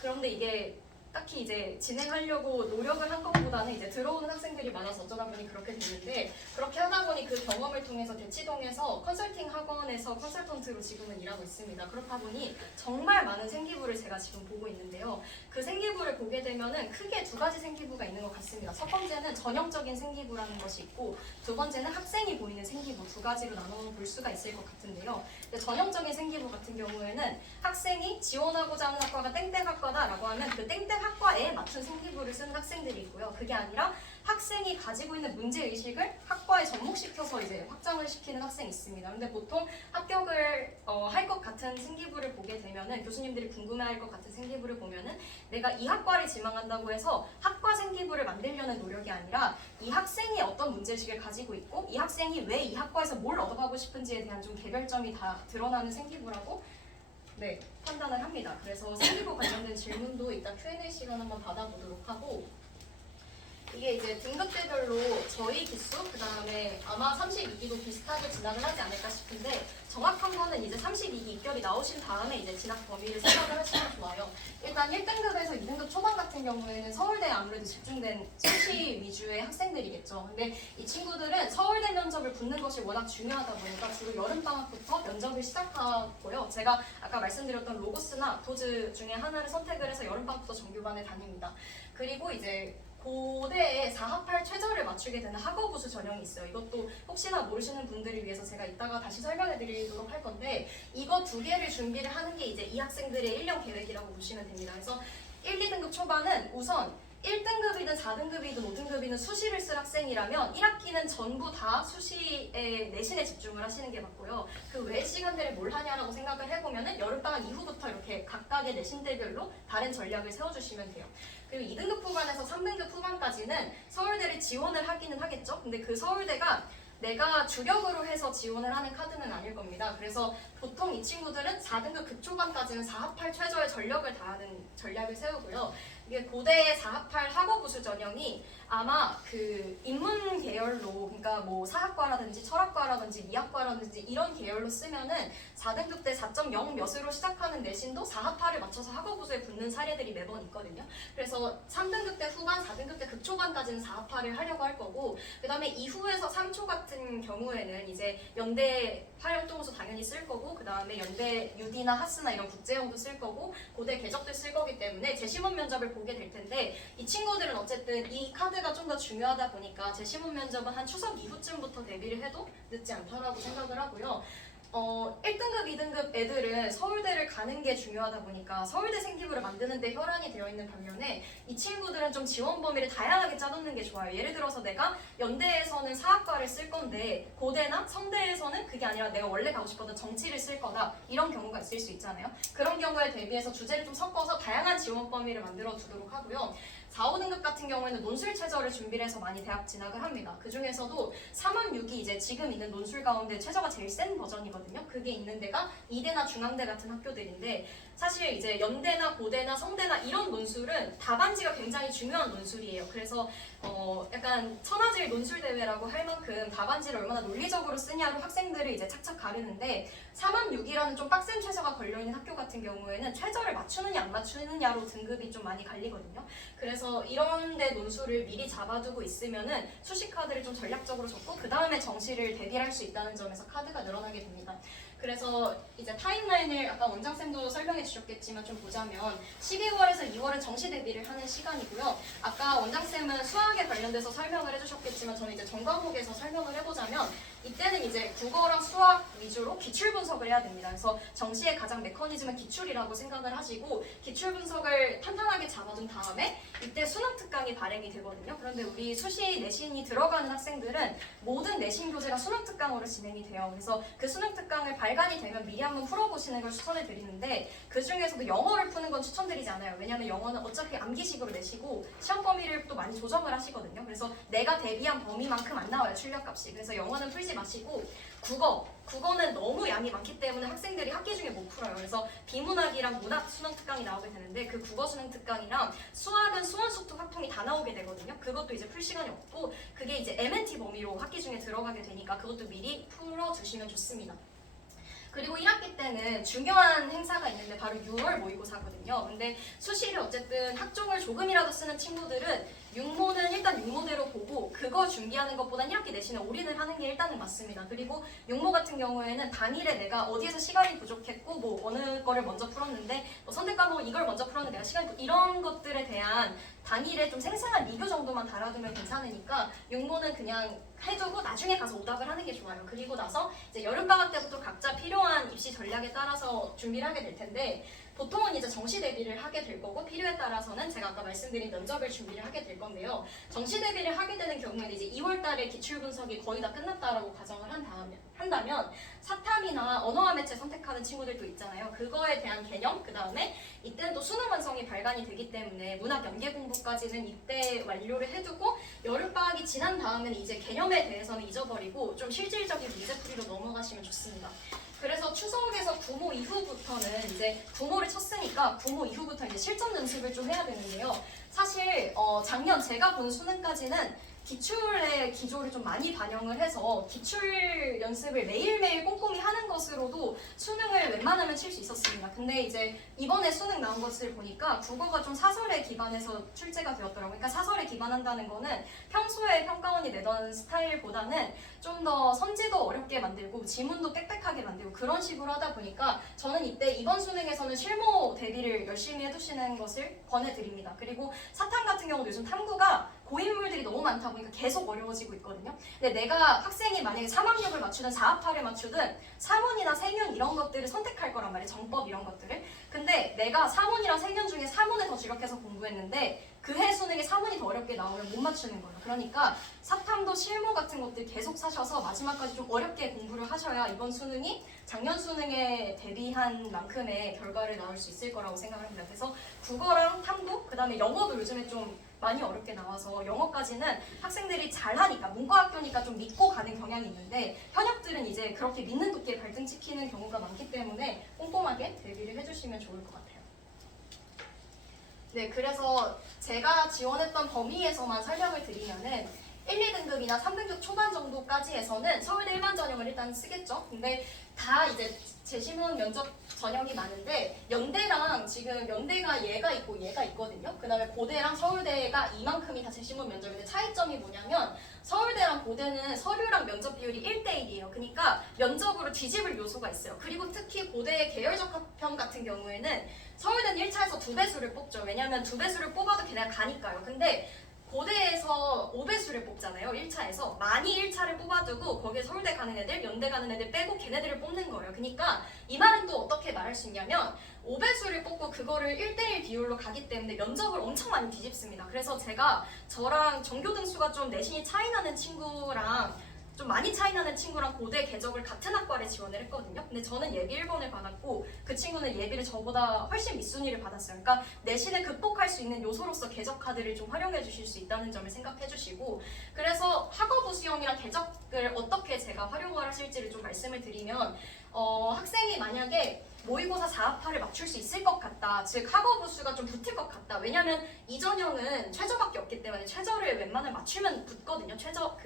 그런데 이게 딱히 이제 진행하려고 노력을 한 것보다는 이제 들어오는 학생들이 많아서 어쩌다 보니 그렇게 됐는데, 그렇게 하다 보니 그 경험을 통해서 대치동에서 컨설팅 학원에서 컨설턴트로 지금은 일하고 있습니다. 그렇다 보니 정말 많은 생기부를 제가 지금 보고 있는데요. 그 생기부를 보게 되면은 크게 두 가지 생기부가 있는 것 같습니다. 첫 번째는 전형적인 생기부라는 것이 있고, 두 번째는 학생이 보이는 생기부, 두 가지로 나눠 볼 수가 있을 것 같은데요. 전형적인 생기부 같은 경우에는 학생이 지원하고자 하는 학과가 땡땡 학과다라고 하면 그 땡땡 학과에 맞춘 생기부를 쓰는 학생들이 있고요. 그게 아니라 학생이 가지고 있는 문제의식을 학과에 접목시켜서 이제 확장을 시키는 학생이 있습니다. 근데 보통 합격을 할 것 같은 생기부를 보게 되면은, 교수님들이 궁금해할 것 같은 생기부를 보면은 내가 이 학과를 지망한다고 해서 학과 생기부를 만들려는 노력이 아니라 이 학생이 어떤 문제의식을 가지고 있고 이 학생이 왜 이 학과에서 뭘 얻어가고 싶은지에 대한 좀 개별점이 다 드러나는 생기부라고 판단을 합니다. 그래서 생기부 관련된 질문도 이따 Q&A 시간 한번 받아보도록 하고, 이게 이제 등급대별로 저희 기수, 그 다음에 아마 32기도 비슷하게 진학을 하지 않을까 싶은데, 정확한 거는 이제 32기 입결이 나오신 다음에 이제 진학 범위를 생각을 하시면 좋아요. 일단 1등급에서 2등급 초반 같은 경우에는 서울대에 아무래도 집중된 수시 위주의 학생들이겠죠. 근데 이 친구들은 서울대 면접을 붙는 것이 워낙 중요하다 보니까 주로 여름방학부터 면접을 시작하고요. 제가 아까 말씀드렸던 로고스나 도즈 중에 하나를 선택을 해서 여름방학부터 정규반에 다닙니다. 그리고 이제 고대에 4합8 최저를 맞추게 되는 학업우수 전형이 있어요. 이것도 혹시나 모르시는 분들을 위해서 제가 이따가 다시 설명해 드리도록 할 건데, 이거 두 개를 준비를 하는 게 이제 이 학생들의 1년 계획이라고 보시면 됩니다. 그래서 1, 2등급 초반은 우선 1등급이든 4등급이든 5등급이든 수시를 쓸 학생이라면 1학기는 전부 다 수시에 내신에 집중을 하시는 게 맞고요. 그 외 시간들에 뭘 하냐라고 생각을 해보면은 여름방학 이후부터 이렇게 각각의 내신대별로 다른 전략을 세워주시면 돼요. 그리고 2등급 후반에서 3등급 후반까지는 서울대를 지원을 하기는 하겠죠. 근데 그 서울대가 내가 주력으로 해서 지원을 하는 카드는 아닐 겁니다. 그래서 보통 이 친구들은 4등급 극초반까지는 4합8 최저의 전력을 다하는 전략을 세우고요. 이게 고대의 4합8 학업우수 전형이 아마 그 인문 계열로, 그러니까 뭐 사학과라든지 철학과라든지 미학과라든지 이런 계열로 쓰면은 4등급 때 4.0 몇으로 시작하는 내신도 4합8을 맞춰서 학업우수에 붙는 사례들이 매번 있거든요. 그래서 3등급 때 후반, 4등급 때 극초반까지는 4합8을 하려고 할 거고, 그 다음에 2후에서 3초 같은 경우에는 이제 연대 활동우수 당연히 쓸 거고, 그 다음에 연대 UD나 하스나 이런 국제형도 쓸 거고, 고대 궤적도 쓸 거기 때문에 재시문 면접을 보게 될 텐데, 이 친구들은 어쨌든 이 카드가 좀 더 중요하다 보니까 재시문 면접은 한 추석 이후쯤부터 대비를 해도 늦지 않다라고 생각을 하고요. 1등급, 2등급 애들은 서울대를 가는 게 중요하다 보니까 서울대 생기부를 만드는 데 혈안이 되어 있는 반면에 이 친구들은 좀 지원 범위를 다양하게 짜놓는 게 좋아요. 예를 들어서 내가 연대에서는 사학과를 쓸 건데 고대나 성대에서는 그게 아니라 내가 원래 가고 싶었던 정치를 쓸 거다, 이런 경우가 있을 수 있잖아요. 그런 경우에 대비해서 주제를 좀 섞어서 다양한 지원 범위를 만들어 두도록 하고요. 4, 5등급 같은 경우에는 논술 최저를 준비를 해서 많이 대학 진학을 합니다. 그 중에서도 3학 6이 이제 지금 있는 논술 가운데 최저가 제일 센 버전이거든요. 그게 있는 데가 이대나 중앙대 같은 학교들인데, 사실 이제 연대나 고대나 성대나 이런 논술은 답안지가 굉장히 중요한 논술이에요. 그래서 약간 천하제일 논술 대회라고 할 만큼 답안지를 얼마나 논리적으로 쓰냐로 학생들을 이제 착착 가르는데, 3학 6이라는 좀 빡센 최저가 걸려있는 학교 같은 경우에는 최저를 맞추느냐 안 맞추느냐로 등급이 좀 많이 갈리거든요. 그래서 이런 데 논술을 미리 잡아두고 있으면은 수시 카드를 좀 전략적으로 적고 그 다음에 정시를 대비할 수 있다는 점에서 카드가 늘어나게 됩니다. 그래서 이제 타임라인을 아까 원장쌤도 설명해 주셨겠지만 좀 보자면 12월에서 2월은 정시 대비를 하는 시간이고요. 아까 원장쌤은 수학에 관련돼서 설명을 해주셨겠지만 저는 이제 전 과목에서 설명을 해보자면 이때는 이제 국어랑 수학 위주로 기출 분석을 해야 됩니다. 그래서 정시의 가장 메커니즘은 기출이라고 생각을 하시고 기출 분석을 탄탄하게 잡아둔 다음에 이때 수능 특강이 발행이 되거든요. 그런데 우리 수시 내신이 들어가는 학생들은 모든 내신 교재가 수능 특강으로 진행이 돼요. 그래서 그 수능 특강을 발간이 되면 미리 한번 풀어보시는 걸 추천해 드리는데 그 중에서도 영어를 푸는 건 추천드리지 않아요. 왜냐하면 영어는 어차피 암기식으로 내시고 시험 범위를 또 많이 조정을 하시거든요. 그래서 내가 대비한 범위만큼 안 나와요, 출력값이. 그래서 영어는 풀지 마시고 국어는 너무 양이 많기 때문에 학생들이 학기 중에 못 풀어요. 그래서 비문학이랑 문학 수능 특강이 나오게 되는데 그 국어 수능 특강이랑 수학은 수원, 수특, 확통이 다 나오게 되거든요. 그것도 이제 풀 시간이 없고 그게 이제 M&T 범위로 학기 중에 들어가게 되니까 그것도 미리 풀어두시면 좋습니다. 그리고 1학기 때는 중요한 행사가 있는데 바로 6월 모의고사거든요. 근데 수시를 어쨌든 학종을 조금이라도 쓰는 친구들은 육모는 일단 육모대로 보고 그거 준비하는 것보단 1학기 내신에 올인을 하는 게 일단은 맞습니다. 그리고 육모 같은 경우에는 당일에 내가 어디에서 시간이 부족했고 뭐 어느 거를 먼저 풀었는데 뭐 선택 과목 이걸 먼저 풀었는데 내가 시간이 이런 것들에 대한 당일에 좀 생생한 리뷰 정도만 달아두면 괜찮으니까 육모는 그냥 해두고 나중에 가서 오답을 하는 게 좋아요. 그리고 나서 이제 여름방학 때부터 각자 필요한 입시 전략에 따라서 준비를 하게 될 텐데 보통은 이제 정시 대비를 하게 될 거고 필요에 따라서는 제가 아까 말씀드린 면접을 준비를 하게 될 건데요. 정시 대비를 하게 되는 경우에는 이제 2월 달에 기출 분석이 거의 다 끝났다라고 가정을 한다면 사탐이나 언어와 매체 선택하는 친구들도 있잖아요. 그거에 대한 개념, 그 다음에 이때는 또 수능 완성이 발간이 되기 때문에 문학 연계 공부까지는 이때 완료를 해두고 여름방학이 지난 다음에는 이제 개념에 대해서는 잊어버리고 좀 실질적인 문제풀이로 넘어가시면 좋습니다. 그래서 추석에서 구모 이후부터는 이제 구모를 쳤으니까 구모 이후부터 이제 실전 연습을 좀 해야 되는데요. 사실 작년 제가 본 수능까지는 기출의 기조를 좀 많이 반영을 해서 기출 연습을 매일매일 꼼꼼히 하는 것으로도 수능을 웬만하면 칠 수 있었습니다. 근데 이제 이번에 수능 나온 것을 보니까 국어가 좀 사설에 기반해서 출제가 되었더라고요. 그러니까 사설에 기반한다는 거는 평소에 평가원이 내던 스타일보다는 좀 더 선지도 어렵게 만들고 지문도 빽빽하게 만들고 그런 식으로 하다 보니까 저는 이때 이번 수능에서는 실무 대비를 열심히 해두시는 것을 권해드립니다. 그리고 사탐 같은 경우도 요즘 탐구가 고인물들이 너무 많다 보니까 계속 어려워지고 있거든요. 근데 내가 학생이 만약에 3학력을 맞추든 4합파를 맞추든 사문이나 생윤 이런 것들을 선택할 거란 말이에요. 정법 이런 것들을. 근데 내가 사문이랑 생윤 중에 사문을 더 주력해서 공부했는데 그 해 수능에 사문이 더 어렵게 나오면 못 맞추는 거예요. 그러니까 사탐도 실무 같은 것들 계속 사셔서 마지막까지 좀 어렵게 공부를 하셔야 이번 수능이 작년 수능에 대비한 만큼의 결과를 나올 수 있을 거라고 생각합니다. 그래서 국어랑 탐구, 그 다음에 영어도 요즘에 좀 많이 어렵게 나와서 영어까지는 학생들이 잘하니까 문과학교니까 좀 믿고 가는 경향이 있는데 현역들은 이제 그렇게 믿는 도끼에 발등 찍히는 경우가 많기 때문에 꼼꼼하게 대비를 해주시면 좋을 것 같아요. 네, 그래서 제가 지원했던 범위에서만 설명을 드리면은 1, 2등급이나 3등급 초반 정도까지 해서는 서울대 일반 전형을 일단 쓰겠죠. 근데 다 이제 재시문 면접 전형이 많은데 연대랑 지금 연대가 얘가 있고 얘가 있거든요. 그 다음에 고대랑 서울대가 이만큼이 다 재시문 면접인데 차이점이 뭐냐면 서울대랑 고대는 서류랑 면접 비율이 1대1이에요. 그러니까 면접으로 뒤집을 요소가 있어요. 그리고 특히 고대의 계열적 합평 같은 경우에는 서울대는 1차에서 2배수를 뽑죠. 왜냐하면 2배수를 뽑아도 걔네가 가니까요. 근데 고대에서 5배수를 뽑잖아요. 1차에서 많이 1차를 뽑아두고 거기에 서울대 가는 애들, 연대 가는 애들 빼고 걔네들을 뽑는 거예요. 그러니까 이 말은 또 어떻게 말할 수 있냐면 5배수를 뽑고 그거를 1대1 비율로 가기 때문에 면접을 엄청 많이 뒤집습니다. 그래서 제가 저랑 전교 등수가 좀 내신이 차이 나는 친구랑 좀 많이 차이 나는 친구랑 고대 궤적을 같은 학과에 지원을 했거든요. 근데 저는 예비 1번을 받았고 그 친구는 예비를 저보다 훨씬 밑순위를 받았어요. 그러니까 내신을 극복할 수 있는 요소로서 궤적 카드를 좀 활용해 주실 수 있다는 점을 생각해 주시고 그래서 학업부 수형이랑 궤적을 어떻게 제가 활용을 하실지를 좀 말씀을 드리면 학생이 만약에 모의고사 4합파를 맞출 수 있을 것 같다. 즉 학업 우수가 좀 붙을 것 같다. 왜냐하면 이 전형은 최저밖에 없기 때문에 최저를 웬만하면 맞추면 붙거든요. 최저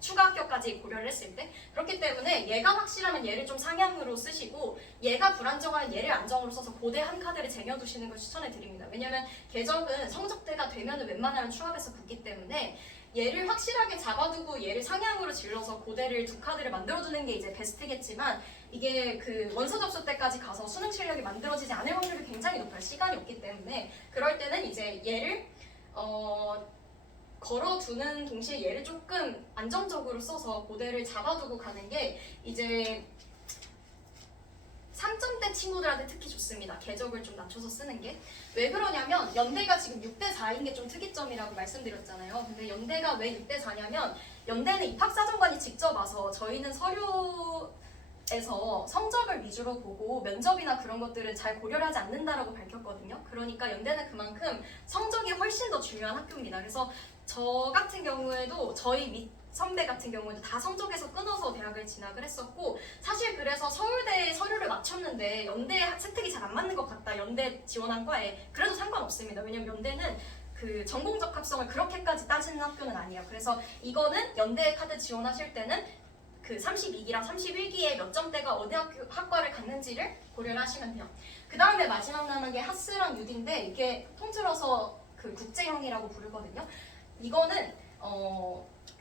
추가 합격까지 고려를 했을 때 그렇기 때문에 얘가 확실하면 얘를 좀 상향으로 쓰시고 얘가 불안정한 얘를 안정으로 써서 고대 한 카드를 쟁여두시는 걸 추천해 드립니다. 왜냐하면 궤적은 성적대가 되면 웬만하면 추합에서 붙기 때문에 얘를 확실하게 잡아두고 얘를 상향으로 질러서 고대를 두 카드를 만들어주는 게 이제 베스트겠지만 이게 그 원서 접수 때까지 가서 수능 실력이 만들어지지 않을 확률이 굉장히 높아요. 시간이 없기 때문에. 그럴 때는 이제 얘를 걸어두는 동시에 얘를 조금 안정적으로 써서 고대를 잡아두고 가는 게 이제 3점대 친구들한테 특히 좋습니다. 궤적을 좀 낮춰서 쓰는 게. 왜 그러냐면 연대가 지금 6대4인 게 좀 특이점이라고 말씀드렸잖아요. 근데 연대가 왜 6대4냐면 연대는 입학사정관이 직접 와서 저희는 서류에서 성적을 위주로 보고 면접이나 그런 것들은 잘 고려를 하지 않는다라고 밝혔거든요. 그러니까 연대는 그만큼 성적이 훨씬 더 중요한 학교입니다. 그래서 저 같은 경우에도 저희 밑 선배 같은 경우에도 다 성적에서 끊어서 대학을 진학을 했었고 사실 그래서 서울대에 서류를 맞췄는데 연대 채택이 잘 안 맞는 것 같다. 연대 지원한 과에 그래도 상관없습니다. 왜냐면 연대는 그 전공적 합성을 그렇게까지 따지는 학교는 아니에요. 그래서 이거는 연대 카드 지원하실 때는 그 32기랑 31기에 몇 점대가 어디 학과를 갔는지를 고려를 하시면 돼요. 그 다음에 마지막 남은 게 하스랑 유디인데 이게 통틀어서 그 국제형이라고 부르거든요. 이거는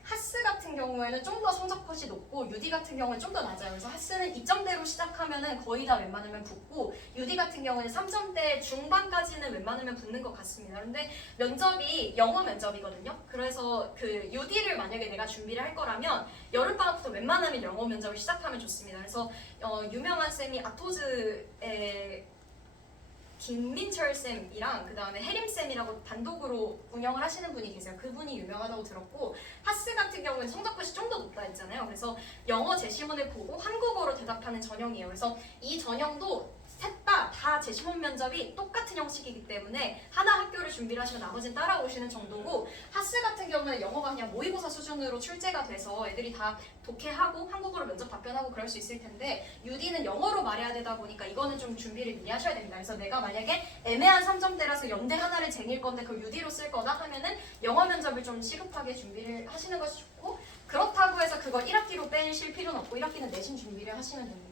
하스 같은 경우에는 좀 더 성적 컷이 높고 유디 같은 경우는 좀 더 낮아요. 그래서 하스는 2점대로 시작하면은 거의 다 웬만하면 붙고 유디 같은 경우는 3점대 중반까지는 웬만하면 붙는 것 같습니다. 그런데 면접이 영어 면접이거든요. 그래서 그 유디를 만약에 내가 준비를 할 거라면 여름방학부터 웬만하면 영어 면접을 시작하면 좋습니다. 그래서 유명한 쌤이 아토즈의 김민철 쌤이랑 그 다음에 혜림 쌤이라고 단독으로 운영을 하시는 분이 계세요. 그분이 유명하다고 들었고 하스 같은 경우는 성적컷이 좀 더 높다 했잖아요. 그래서 영어 제시문을 보고 한국어로 대답하는 전형이에요. 그래서 이 전형도 셋 다 제시문 면접이 똑같은 형식이기 때문에 하나 학교를 준비를 하시면 나머지는 따라오시는 정도고 하스 같은 경우는 영어가 그냥 모의고사 수준으로 출제가 돼서 애들이 다 독해하고 한국어로 면접 답변하고 그럴 수 있을 텐데 유디는 영어로 말해야 되다 보니까 이거는 좀 준비를 미리 하셔야 됩니다. 그래서 내가 만약에 애매한 3점대라서 연대 하나를 쟁일 건데 그걸 유디로 쓸 거다 하면은 영어 면접을 좀 시급하게 준비를 하시는 것이 좋고 그렇다고 해서 그걸 1학기로 빼실 필요는 없고 1학기는 내신 준비를 하시면 됩니다.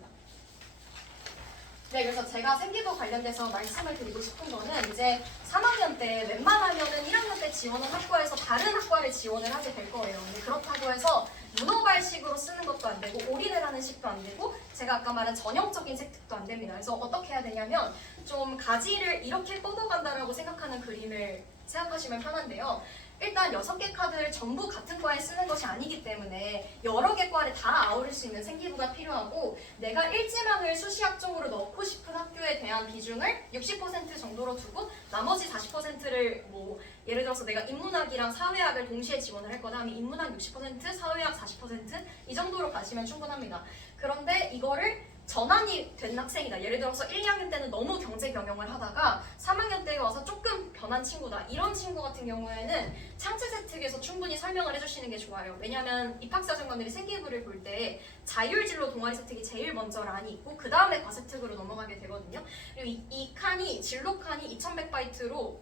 네, 그래서 제가 생기부 관련돼서 말씀을 드리고 싶은 거는 이제 3학년 때 웬만하면은 1학년 때 지원한 학과에서 다른 학과를 지원을 하게 될 거예요. 근데 그렇다고 해서 문어발식으로 쓰는 것도 안 되고 올인을 하는 식도 안 되고 제가 아까 말한 전형적인 색특도 안 됩니다. 그래서 어떻게 해야 되냐면 좀 가지를 이렇게 뻗어간다라고 생각하는 그림을 생각하시면 편한데요. 일단 6개 카드를 전부 같은 과에 쓰는 것이 아니기 때문에 여러 개 과를 다 아우를 수 있는 생기부가 필요하고 내가 일지망을 수시학종으로 넣고 싶은 학교에 대한 비중을 60% 정도로 두고 나머지 40%를 뭐 예를 들어서 내가 인문학이랑 사회학을 동시에 지원을 할 거다 하면 인문학 60%, 사회학 40%이 정도로 가시면 충분합니다. 그런데 이거를 전환이 된 학생이다. 예를 들어서 1, 2학년 때는 너무 경제 경영을 하다가 3학년 때에 와서 조금 변한 친구다. 이런 친구 같은 경우에는 창체 세특에서 충분히 설명을 해주시는 게 좋아요. 왜냐하면 입학사정관들이 생기부를 볼 때 자율진로 동아리 세특이 제일 먼저 란이 있고 그 다음에 과세특으로 넘어가게 되거든요. 그리고 이 칸이 진로 칸이 2100바이트로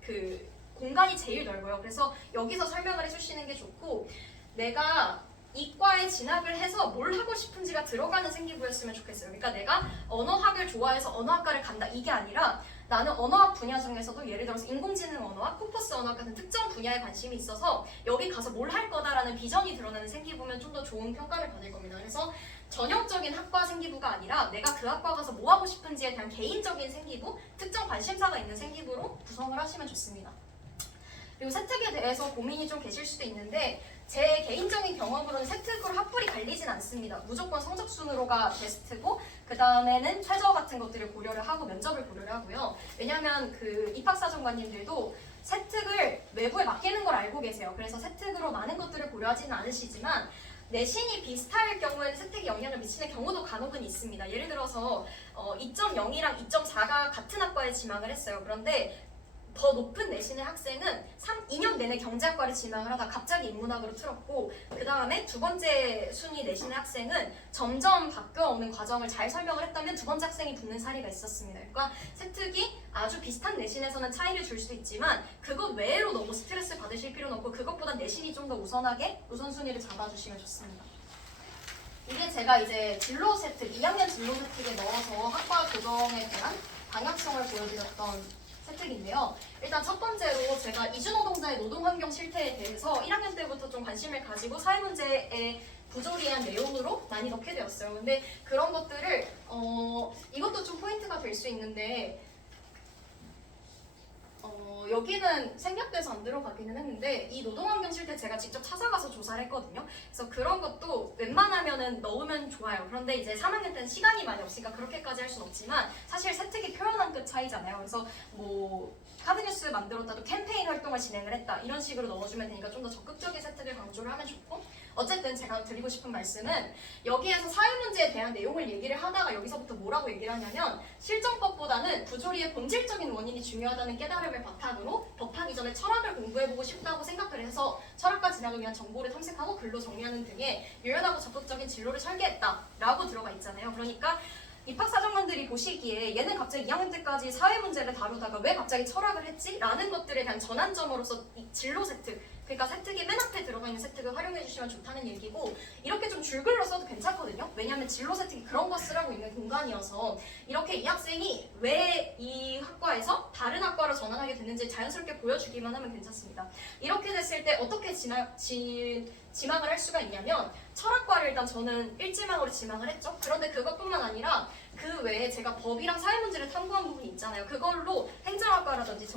그 공간이 제일 넓어요. 그래서 여기서 설명을 해주시는 게 좋고 내가 이과에 진학을 해서 뭘 하고 싶은지가 들어가는 생기부였으면 좋겠어요. 그러니까 내가 언어학을 좋아해서 언어학과를 간다 이게 아니라 나는 언어학 분야 중에서도 예를 들어서 인공지능 언어학, 코퍼스 언어학 같은 특정 분야에 관심이 있어서 여기 가서 뭘 할 거다라는 비전이 드러나는 생기부면 좀 더 좋은 평가를 받을 겁니다. 그래서 전형적인 학과 생기부가 아니라 내가 그 학과 가서 뭐 하고 싶은지에 대한 개인적인 생기부, 특정 관심사가 있는 생기부로 구성을 하시면 좋습니다. 그리고 세특에 대해서 고민이 좀 계실 수도 있는데 제 개인적인 경험으로는 세특으로 학벌이 갈리진 않습니다. 무조건 성적 순으로가 베스트고 그 다음에는 최저 같은 것들을 고려를 하고 면접을 고려를 하고요. 왜냐하면 그 입학사정관님들도 세특을 외부에 맡기는 걸 알고 계세요. 그래서 세특으로 많은 것들을 고려하지는 않으시지만 내신이 비슷할 경우에는 세특이 영향을 미치는 경우도 간혹은 있습니다. 예를 들어서 2.0이랑 2.4가 같은 학과에 지망을 했어요. 그런데 더 높은 내신의 학생은 2년 내내 경제학과를 지망을 하다 갑자기 인문학으로 틀었고 그 다음에 두 번째 순위 내신의 학생은 점점 바뀌어오는 과정을 잘 설명을 했다면 두 번째 학생이 붙는 사례가 있었습니다. 그러니까 세특이 아주 비슷한 내신에서는 차이를 줄 수도 있지만 그것 외로 너무 스트레스 받으실 필요는 없고 그것보다 내신이 좀 더 우선하게 우선순위를 잡아주시면 좋습니다. 이게 제가 이제 진로 세특, 2학년 진로 세특에 넣어서 학과 조정에 대한 방향성을 보여드렸던 세특인데요. 일단 첫 번째로 제가 이주노동자의 노동환경 실태에 대해서 1학년 때부터 좀 관심을 가지고 사회문제에 부조리한 내용으로 많이 넣게 되었어요. 근데 그런 것들을 이것도 좀 포인트가 될 수 있는데 여기는 생략돼서 안 들어가기는 했는데 이 노동환경 실태 제가 직접 찾아가서 조사를 했거든요. 그래서 그런 것도 웬만하면은 넣으면 좋아요. 그런데 이제 3학년 때는 시간이 많이 없으니까 그렇게까지 할 수는 없지만 사실 세특이 표현한 끝 차이잖아요. 그래서 뭐 카드뉴스 만들었다도 캠페인 활동을 진행을 했다 이런 식으로 넣어주면 되니까 좀 더 적극적인 세특을 강조를 하면 좋고 어쨌든 제가 드리고 싶은 말씀은 여기에서 사회문제에 대한 내용을 얘기를 하다가 여기서부터 뭐라고 얘기를 하냐면 실정법보다는 부조리의 본질적인 원인이 중요하다는 깨달음을 바탕으로 법하기 전에 철학을 공부해보고 싶다고 생각을 해서 철학과 진학을 위한 정보를 탐색하고 글로 정리하는 등의 유연하고 적극적인 진로를 설계했다라고 들어가 있잖아요. 그러니까 입학사정관들이 보시기에 얘는 갑자기 2학년 때까지 사회문제를 다루다가 왜 갑자기 철학을 했지? 라는 것들에 대한 전환점으로서 이 진로 세특, 그러니까 세특이 맨 앞에 들어가 있는 세특을 활용해 주시면 좋다는 얘기고 이렇게 좀 줄글로 써도 괜찮거든요. 왜냐하면 진로 세특이 그런 거 쓰라고 있는 공간이어서 이렇게 이 학생이 왜 이 학과에서 다른 학과로 전환하게 됐는지 자연스럽게 보여주기만 하면 괜찮습니다. 이렇게 됐을 때 어떻게 지망을 할 수가 있냐면 철학과를 일단 저는 1지망으로 지망을 했죠. 그런데 그것뿐만 아니라 그 외에 제가 법이랑 사회문제를 탐구한 부분이 있잖아요. 그걸로 행정학과라든지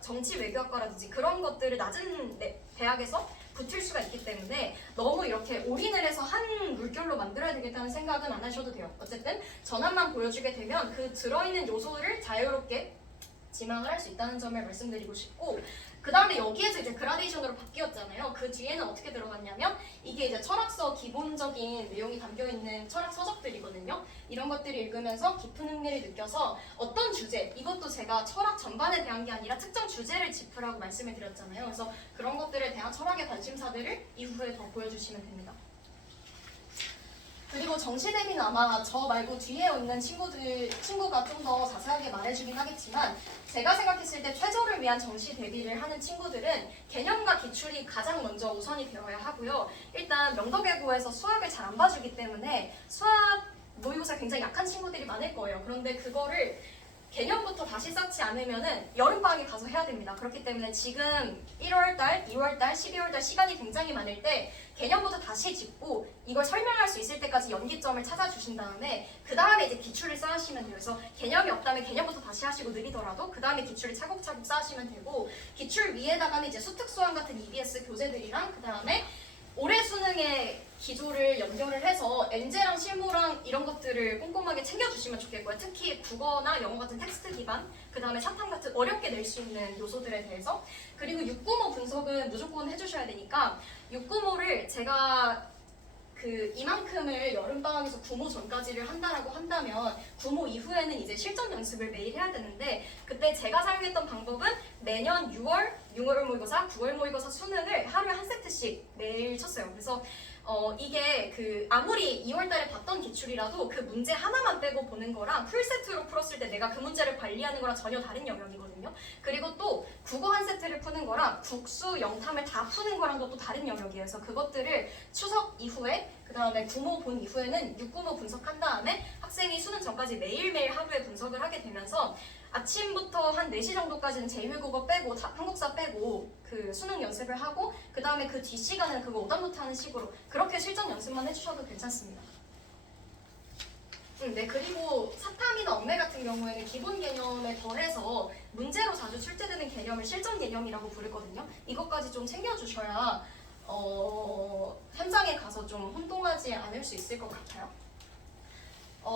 정치외교학과라든지 그런 것들을 낮은 대학에서 붙을 수가 있기 때문에 너무 이렇게 올인을 해서 한 물결로 만들어야 되겠다는 생각은 안 하셔도 돼요. 어쨌든 전환만 보여주게 되면 그 들어있는 요소를 자유롭게 지망을 할 수 있다는 점을 말씀드리고 싶고 그 다음에 여기에서 이제 그라데이션으로 바뀌었잖아요. 그 뒤에는 어떻게 들어갔냐면 이게 이제 철학서 기본적인 내용이 담겨있는 철학 서적들이거든요. 이런 것들을 읽으면서 깊은 흥미를 느껴서 어떤 주제, 이것도 제가 철학 전반에 대한 게 아니라 특정 주제를 짚으라고 말씀을 드렸잖아요. 그래서 그런 것들에 대한 철학의 관심사들을 이후에 더 보여주시면 됩니다. 그리고 정시 대비는 아마 저 말고 뒤에 있는 친구가 좀 더 자세하게 말해주긴 하겠지만 제가 생각했을 때 최저를 위한 정시 대비를 하는 친구들은 개념과 기출이 가장 먼저 우선이 되어야 하고요. 일단 명덕외고에서 수학을 잘 안 봐주기 때문에 수학 모의고사 굉장히 약한 친구들이 많을 거예요. 그런데 그거를 개념부터 다시 쌓지 않으면은 여름방학에 가서 해야 됩니다. 그렇기 때문에 지금 1월달, 2월달, 12월달 시간이 굉장히 많을 때 개념부터 다시 짚고 이걸 설명할 수 있을 때까지 연기점을 찾아주신 다음에 그 다음에 이제 기출을 쌓으시면 돼요. 그래서 개념이 없다면 개념부터 다시 하시고 느리더라도 그 다음에 기출을 차곡차곡 쌓으시면 되고 기출 위에다가는 이제 수특수학 같은 EBS 교재들이랑 그 다음에 올해 수능의 기조를 연결을 해서 엔제랑 실무랑 이런 것들을 꼼꼼하게 챙겨주시면 좋겠고요. 특히 국어나 영어 같은 텍스트 기반, 그 다음에 사탐 같은 어렵게 낼 수 있는 요소들에 대해서 그리고 695 분석은 무조건 해주셔야 되니까 695를 제가 이만큼을 여름방학에서 구모 전까지를 한다라고 한다면 구모 이후에는 이제 실전 연습을 매일 해야 되는데 그때 제가 사용했던 방법은 매년 6월 모의고사, 9월 모의고사 수능을 하루에 한 세트씩 매일 쳤어요. 그래서 이게 아무리 2월달에 봤던 기출이라도 그 문제 하나만 빼고 보는 거랑 풀세트로 풀었을 때 내가 그 문제를 관리하는 거랑 전혀 다른 영역이거든요. 그리고 또 국어 한 세트를 푸는 거랑 국수, 영탐을 다 푸는 거랑도 또 다른 영역이에요. 그래서 그것들을 추석 이후에 그 다음에 구모 본 이후에는 695 분석한 다음에 학생이 수능 전까지 매일매일 하루에 분석을 하게 되면서 아침부터 한 4시 정도까지는 제1외국어 빼고 한국사 빼고 그 수능 연습을 하고 그 다음에 그 뒷시간은 그거 오답노트 하는 식으로 그렇게 실전 연습만 해주셔도 괜찮습니다. 네, 그리고 사탐이나 엄매 같은 경우에는 기본 개념에 더해서 문제로 자주 출제되는 개념을 실전 개념이라고 부르거든요. 이것까지 좀 챙겨주셔야 현장에 가서 좀 혼동하지 않을 수 있을 것 같아요.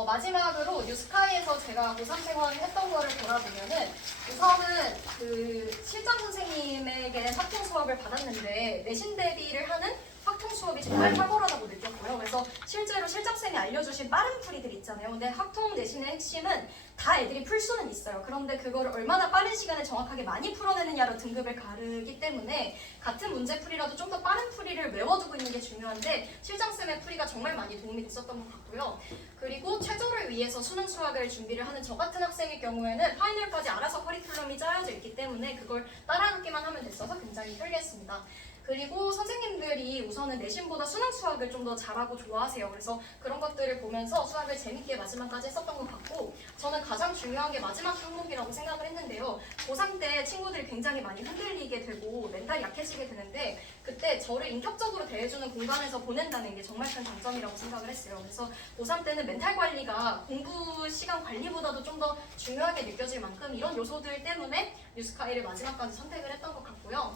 마지막으로 뉴스카이에서 제가 고3 생활을 했던 거를 돌아보면은 우선은 실장 선생님에게 확통 수업을 받았는데 내신 대비를 하는 확통 수업이 정말 탁월하다고 느꼈고요. 그래서 실제로 실장쌤이 알려주신 빠른 풀이들 있잖아요. 근데 확통 내신의 핵심은 다 애들이 풀 수는 있어요. 그런데 그거를 얼마나 빠른 시간에 정확하게 많이 풀어내느냐로 등급을 가르기 때문에 같은 문제풀이라도 좀 더 빠른 풀이를 외워두고 있는 게 중요한데 실장쌤의 풀이가 정말 많이 도움이 됐었던 것 같고요. 그리고 최저를 위해서 수능 수학을 준비를 하는 저 같은 학생의 경우에는 파이널까지 알아서 커리큘럼이 짜여져 있기 때문에 그걸 따라가기만 하면 됐어서 굉장히 편리했습니다. 그리고 선생님들이 우선은 내신보다 수능 수학을 좀 더 잘하고 좋아하세요. 그래서 그런 것들을 보면서 수학을 재밌게 마지막까지 했었던 것 같고 저는 가장 중요한 게 마지막 항목이라고 생각을 했는데요. 고3 때 친구들이 굉장히 많이 흔들리게 되고 멘탈이 약해지게 되는데 그때 저를 인격적으로 대해주는 공간에서 보낸다는 게 정말 큰 장점이라고 생각을 했어요. 그래서 고3 때는 멘탈 관리가 공부 시간 관리보다도 좀 더 중요하게 느껴질 만큼 이런 요소들 때문에 뉴스카이를 마지막까지 선택을 했던 것 같고요.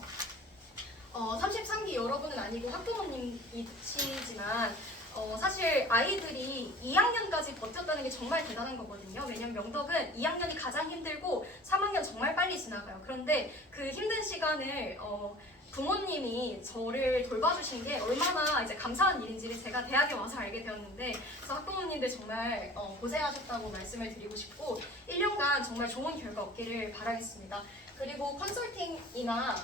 33기 여러분은 아니고 학부모님이시지만 사실 아이들이 2학년까지 버텼다는 게 정말 대단한 거거든요. 왜냐면 명덕은 2학년이 가장 힘들고 3학년 정말 빨리 지나가요. 그런데 그 힘든 시간을 부모님이 저를 돌봐주신 게 얼마나 이제 감사한 일인지를 제가 대학에 와서 알게 되었는데, 그래서 학부모님들 정말 고생하셨다고 말씀을 드리고 싶고 1년간 정말 좋은 결과 얻기를 바라겠습니다. 그리고 컨설팅이나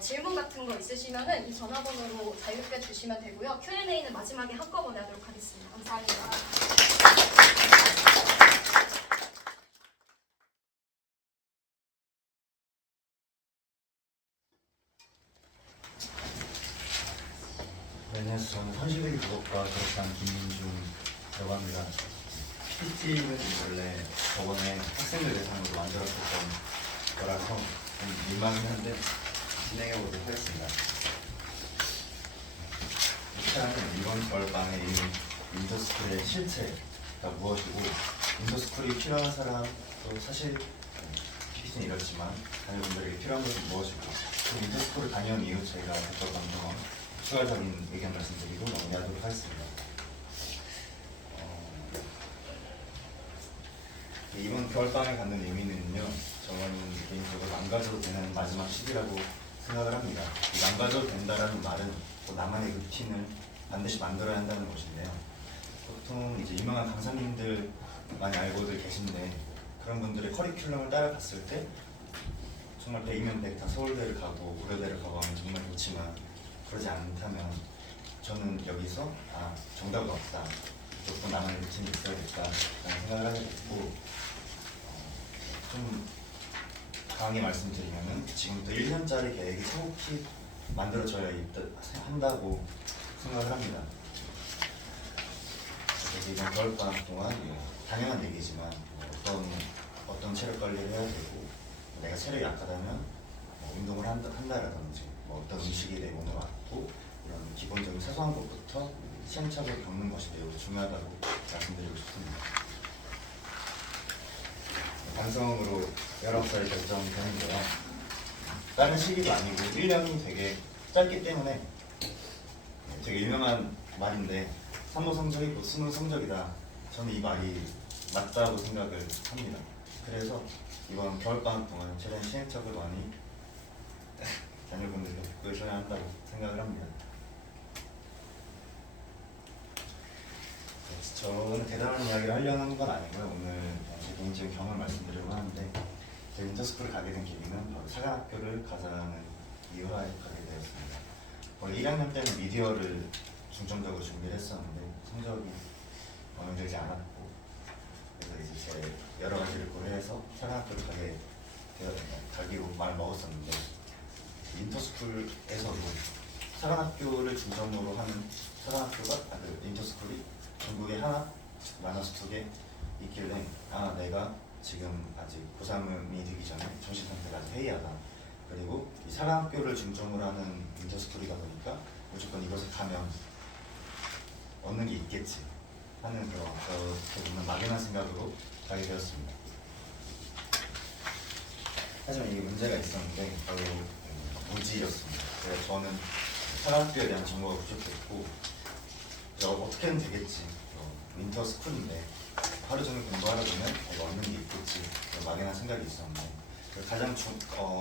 질문 같은 거 있으시면은 이 전화번호로 자유롭게 주시면 되고요. Q&A는 마지막에 한꺼번에 하도록 하겠습니다. 감사합니다. 네, 안녕하세요. 저는 31기 국어과 졸업한 김민중이라고 합니다. PPT는 원래 저번에 학생들 대상으로 만들었었던 거라서 좀 민망하긴 한데 진행해보도록 하겠습니다. 일단 이번 겨울방에 이 인터스쿨의 실체가 무엇이고 인터스쿨이 필요한 사람, 또 사실 PPT는 이렇지만 자녀분들에게 필요한 것은 무엇이고 또 인터스쿨을 다녀온 이후 저희가 겪었던 경험, 추가적인 의견 말씀드리고 마무리하도록 하겠습니다. 이번 겨울방에 갖는 의미는요, 저는 개인적으로 안 가져도 되는 마지막 시기라고 생각을 합니다. 이 안 가져도 된다라는 말은 또 나만의 루틴을 반드시 만들어야 한다는 것인데요. 보통 이제 유명한 강사님들 많이 알고들 계신데 그런 분들의 커리큘럼을 따라갔을 때 정말 100이면 100 다 서울대를 가고 고려대를 가고 하면 정말 좋지만 그러지 않다면 저는 여기서 정답은 없다, 무조건 나만의 루틴이 있어야겠다라는 생각을 하게 됐고, 좀 강하게 말씀드리면은 지금부터 1년짜리 계획이 차곡히 만들어져야 한다고 생각을 합니다. 그래서 이번 겨울방학 동안 당연한 얘기지만 어떤 체력 관리를 해야 되고, 내가 체력이 약하다면 운동을 한다라든지 어떤 음식이 내 몸에 맞고 이런 기본적인 사소한 것부터 시행착오를 겪는 것이 매우 중요하다고 말씀드리고 싶습니다. 반성으로 19살 결정되는데요. 다른 시기도 아니고 1년이 되게 짧기 때문에 되게 유명한 말인데 산모 성적이 곧 수능 성적이다. 저는 이 말이 맞다고 생각을 합니다. 그래서 이번 겨울방학 동안 최대한 시행착오를 많이 자녀분들께 겪으셔야 한다고 생각을 합니다. 저는 대단한 이야기를 하려는 건 아니고요. 오늘 제 개인적인 경험을 말씀드리려고 하는데, 제가 인터스쿨을 가게 된 계기는 바로 사관학교를 가자는 이유로 가게 되었습니다. 원래 1학년 때는 미디어를 중점적으로 준비를 했었는데 성적이 마음에 들지 않았고, 그래서 이제 제 여러 가지를 고려해서 사관학교를 가기로 마음을 먹었었는데, 인터스쿨에서도 사관학교를 중점으로 하는 사관학교가 인터스쿨이 전국에 하나, 많아서 2개 있길래 내가 지금 아직 고3이 되기 전에 정신 상태가 아직 해이하다. 그리고 이 사관학교를 중점으로 하는 인터스쿨이다 보니까 무조건 이것을 가면 얻는 게 있겠지 하는 그런 어떻게 보면 막연한 생각으로 가게 되었습니다. 하지만 이게 문제가 있었는데 바로 무지였습니다. 그래서 저는 사관학교에 대한 정보가 부족했고 어떻게 하면 되겠지, 인터스쿨인데 하루 종일 공부하다 보면 얻는 게 있겠지, 막연한 생각이 있었는데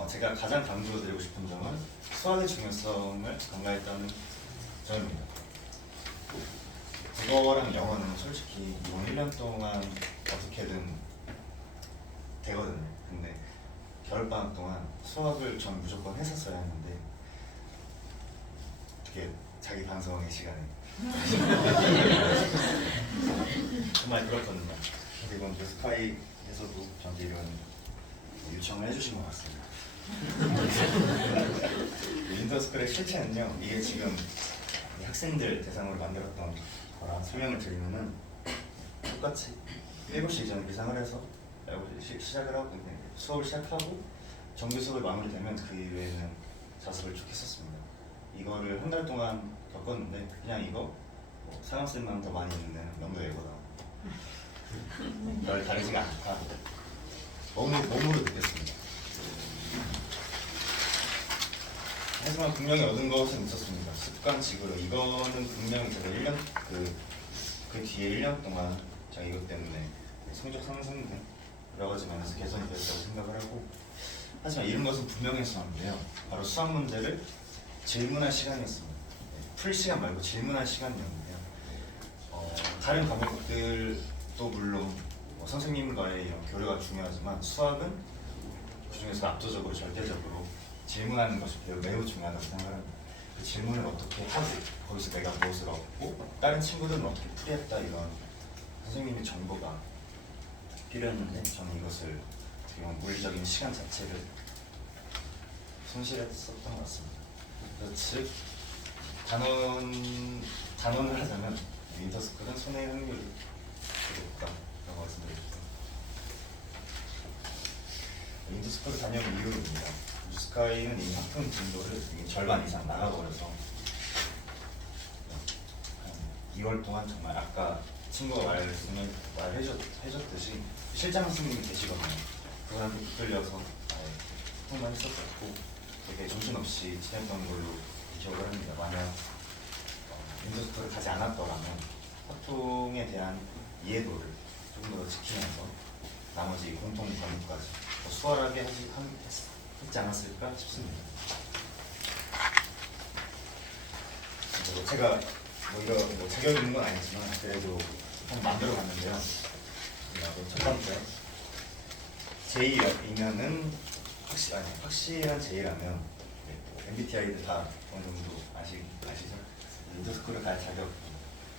제가 가장 강조드리고 싶은 점은 수학의 중요성을 간과했다는 점입니다. 국어랑 영어는 솔직히 이번 1년 동안 어떻게든 되거든요. 근데 겨울방학 동안 수학을 전 무조건 했었어야 했는데 어떻게 자기 반성의 시간에 정말 그렇거든요. 그래서 이번 뉴스카이에서도 저한테 이런 요청을 해주신 것 같습니다. 인터스쿨의 실체는요, 이게 지금 학생들 대상으로 만들었던 거라 설명을 드리면은 똑같이 7시 이전에 기상을 해서 시작을 하고 수업을 시작하고 정규 수업이 마무리되면 그 이후에는 자습을 쭉 했었습니다. 이거를 한 달 동안 겪었는데 그냥 이거 뭐 사랑쌤만 더 많이 있는 명도예거다. 별 다르지가 않다. 몸으로 느꼈습니다. 하지만 분명히 얻은 것은 있었습니다. 습관식으로 이거는 분명히 제가 1년 그 뒤에 1년 동안 제가 이것 때문에 성적 상승 등 여러 가지 면에서 개선이 됐다고 생각을 하고, 하지만 이런 것은 분명했었는데요. 바로 수학 문제를 질문할 시간이었습니다. 풀 시간 말고 질문할 시간이었는데요. 다른 과목들도 물론 선생님과의 이런 교류가 중요하지만 수학은 그 중에서 압도적으로 절대적으로 질문하는 것이 매우 중요하다고 생각합니다. 그 질문을 어떻게 하고 거기서 내가 무엇을 얻고 다른 친구들은 어떻게 풀이했다, 이런 선생님의 정보가 필요했는데 저는 이것을 어떻게 보면 물리적인 시간 자체를 손실했었던 것 같습니다. 그래서 즉 단언을 하자면 윈터스쿨은 손해의 확률이 되게 높다라고 말씀드리겠습니다. 윈터스쿨을 다녀온 이유입니다. 뉴스카이는 이미 학품 진도를 이미 절반 이상 나가버려서 한 2월 동안 정말 아까 친구가 말해줬듯이 실장 선생님이 계시거든요. 그분한테 붙들려서 소통만 했었고 되게 정신없이 지냈던 걸로 기억을 합니다. 만약 윈터스쿨을 가지 않았더라면 화통에 대한 이해도를 조금 더 지키면서 나머지 공통 과목까지 더 수월하게 했지 않았을까 싶습니다. 제가 이거 자격 있는 건 아니지만 그래도 한번 만들어 봤는데요. 첫 번째, J이면은 확실한 J라면 MBTI들 다 어느 정도 아시죠? 윈터스쿨을 갈 자격,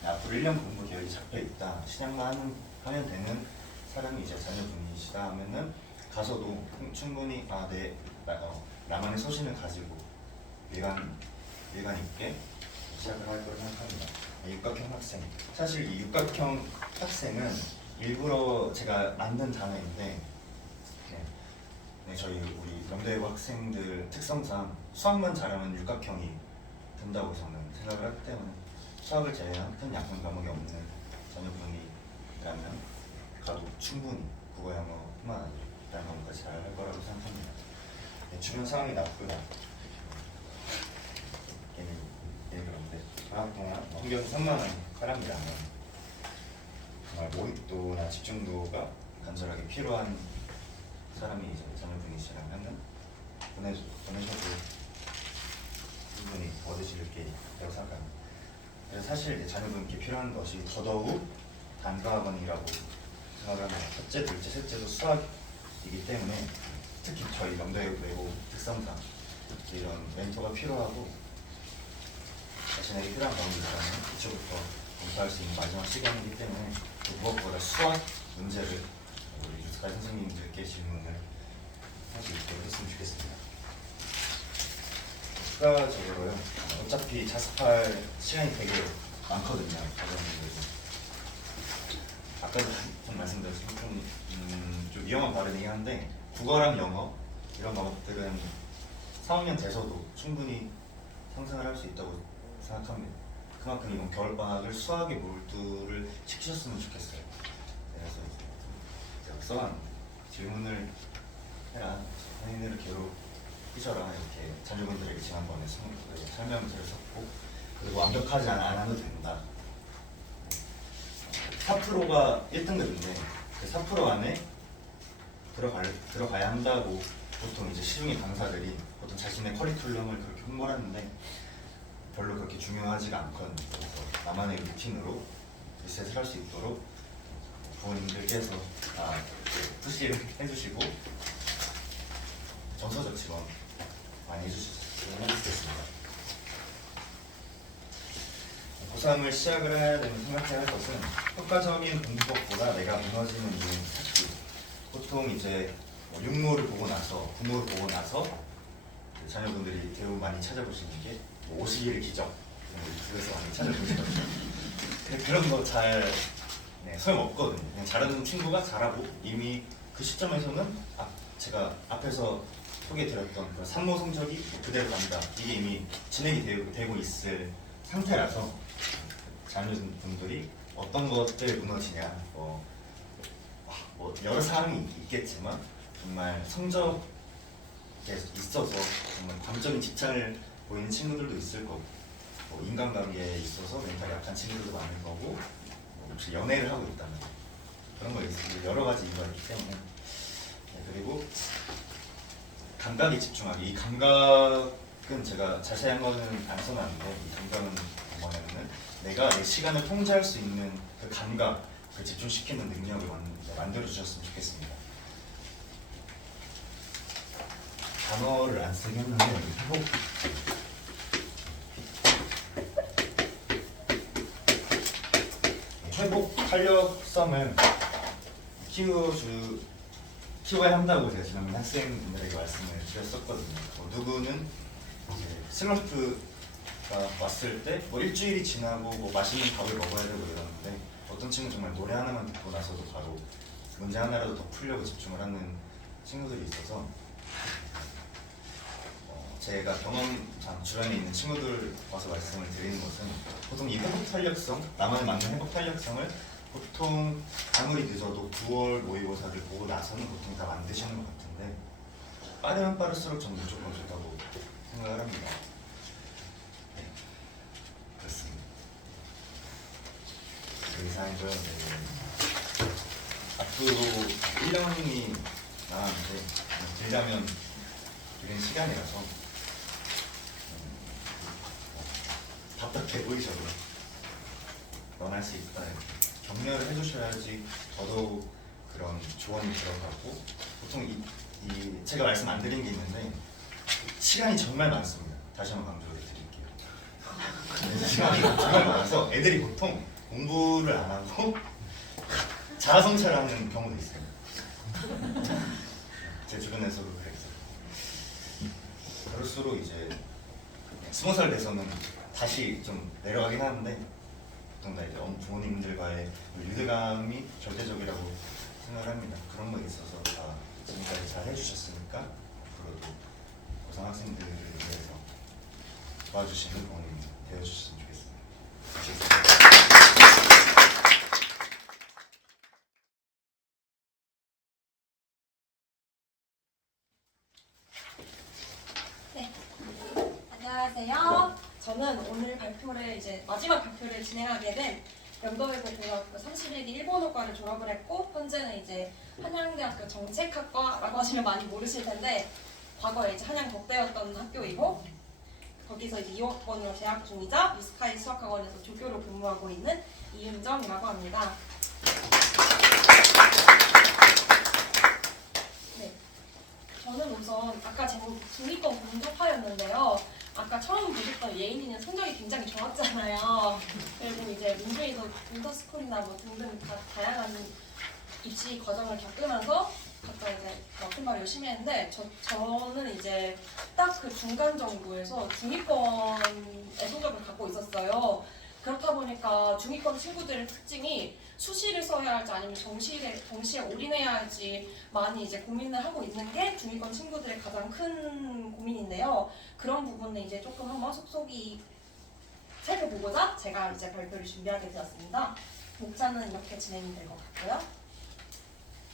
앞으로 1년 공부 계획이 잡혀 있다, 시작만 하면 되는 사람이 이제 자녀분이시다 하면은 가서도 충분히 나만의 소신을 가지고 일관 있게 시작을 할 거라고 생각합니다. 육각형 학생, 사실 이 육각형 학생은 일부러 제가 만든 단어인데 저희 우리 명대외고 학생들 특성상 수학만 잘하면 육각형이 된다고 저는 생각을 하기 때문에 수학을 제외한 큰 약분 과목이 없는 자녀분이라면 가도 충분히 국어, 영어뿐만 아니라 다른 과목까지 잘 할 거라고 생각합니다. 주변 상황이 나쁘다. 그런데 방학 동안 환경이 산만한 사람이라면 정말 몰입도나 집중도가 간절하게 필요한 사람이 이제 자녀분이시라면은 보내셔도 충분히 얻으실 게 있다고 생각합니다. 그래서 사실 이제 자녀분께 필요한 것이 더더욱 단과학원이라고 생각을 합니다. 첫째, 둘째, 셋째도 수학이기 때문에 특히 저희 명대외고 특성상 이런 멘토가 필요하고 자신에게 필요한 과목이 있다면 이쪽부터 공부할 수 있는 마지막 시간이기 때문에 또 무엇보다 수학 문제를 우리 유스카 선생님들께 질문을 할 수 있도록 했으면 좋겠습니다. 추가적으로요, 어차피 자습할 시간이 되게 많거든요. 아까도 좀 말씀드렸지만 좀 위험한 발언이긴 한데 국어랑 영어 이런 과목들은 3학년 돼서도 충분히 상승을 할 수 있다고 생각합니다. 그만큼 이번 겨울방학을 수학에 몰두를 시키셨으면 좋겠어요. 그래서 적성한 질문을 해라, 선생님들을 괴롭히셔라, 이렇게 자녀분들에게 지난번에 설명을 드렸었고, 그리고 완벽하지 않아도 된다. 4%가 1등급인데 그 4% 안에 들어가야 한다고 보통 이제 시중의 강사들이 보통 자신의 커리큘럼을 그렇게 홍보를 하는데 별로 그렇게 중요하지가 않거든요. 그래서 나만의 루틴으로 리셋을 할 수 있도록 부모님들께서 푸시를 해주시고 정서적 지원 많이 해주셨으면 좋겠습니다. 고3을 시작을 해야 되면 생각해야 할 것은 효과적인 공부법보다 내가 무너지는 이유는 찾기. 보통 이제 육모를 보고 나서, 부모를 보고 나서 자녀분들이 대부분 많이 찾아보시는 게 52일 기적, 그래서 많이 찾아보시거든요. 그런 거 잘 소용없거든요. 그냥 잘하는 친구가 잘하고 이미 그 시점에서는 제가 앞에서 소개해드렸던 그 산모 성적이 그대로 간다. 이게 이미 진행이 되고 있을 상태라서 자녀분들이 어떤 것들 무너지냐, 뭐 여러 사항이 있겠지만 정말 성적에 있어서 정말 관점인 집착을 보이는 친구들도 있을 거고, 뭐 인간관계에 있어서 멘탈이 약한 친구들도 많을 거고, 뭐 혹시 연애를 하고 있다면 그런 거 있을 여러 가지 이유가 있기 때문에. 네, 그리고 감각에 집중하기. 이 감각은 제가 자세한 거는 안 써놨는데, 이 감각은 뭐냐면은 내가 내 시간을 통제할 수 있는 그 감각, 그 집중시키는 능력을 만들어 주셨으면 좋겠습니다. 단어를 안 쓰긴 했는데 회복 탄력성을 키워야 한다고 제가 지난번에 학생들에게 말씀을 드렸었거든요. 누구는 이제 슬럼프가 왔을 때 뭐 일주일이 지나고 뭐 맛있는 밥을 먹어야 되고 이러는데, 어떤 친구는 정말 노래 하나만 듣고 나서도 바로 문제 하나라도 더 풀려고 집중을 하는 친구들이 있어서, 제가 경험상 주변에 있는 친구들 와서 말씀을 드리는 것은, 보통 이 회복 탄력성, 나만에 맞는 회복 탄력성을 보통 아무리 늦어도 9월 모의고사를 보고 나서는 보통 다 만드시는 것 같은데, 빠르면 빠를수록 좀 부족하다고 생각을 합니다. 네, 그렇습니다. 그 이상이고요. 네. 앞으로 1년이 나왔는데 길다면 이런 시간이라서 답답해 보이셔도 원할 수 있다, 격려를 해주셔야지 더더욱 그런 조언이 들어가고. 보통 제가 말씀 안 드린 게 있는데, 시간이 정말 많습니다. 다시 한번 강조를 드릴게요. 시간이 정말 많아서 애들이 보통 공부를 안 하고 자아성찰을 하는 경우도 있어요. 제 주변에서도 그랬어요. 그럴수록 이제 20살 돼서는 다시 좀 내려가긴 하는데, 보통 다 이제 부모님들과의 유대감이 절대적이라고 생각합니다. 그런 거에 있어서 다 지금까지 잘 해주셨으니까 앞으로도 고3 학생들을 위해서 도와주시는 부모님 되어주셨으면 좋겠습니다. 네, 안녕하세요. 저는 오늘 발표를 이제 마지막 발표를 진행하게 된 연도외고 고등학교 31기 일본어과를 졸업을 했고, 현재는 이제 한양대학교 정책학과라고 하시면 많이 모르실 텐데, 과거에 이제 한양 덕대였던 학교이고, 거기서 이제 2학번으로 재학 중이자 미스카이 수학학원에서 조교로 근무하고 있는 이은정이라고 합니다. 네, 저는 우선 아까 제목 중위권 공조파였는데요. 아까 처음 보셨던 예인이는 성적이 굉장히 좋았잖아요. 그리고 이제 민주이도 인터스쿨이나 뭐 등등 다양한 입시 과정을 겪으면서 각자 이제 큰 말 열심히 했는데, 저는 이제 딱 그 중간 정도에서 중위권의 성적을 갖고 있었어요. 그렇다 보니까 중위권 친구들의 특징이 수시를 써야 할지 아니면 정시에 올인해야 할지 많이 이제 고민을 하고 있는 게 중위권 친구들의 가장 큰 고민인데요. 그런 부분은 이제 조금 한번 속속이 살펴보고자 제가 이제 발표를 준비하게 되었습니다. 목차는 이렇게 진행이 될 것 같고요.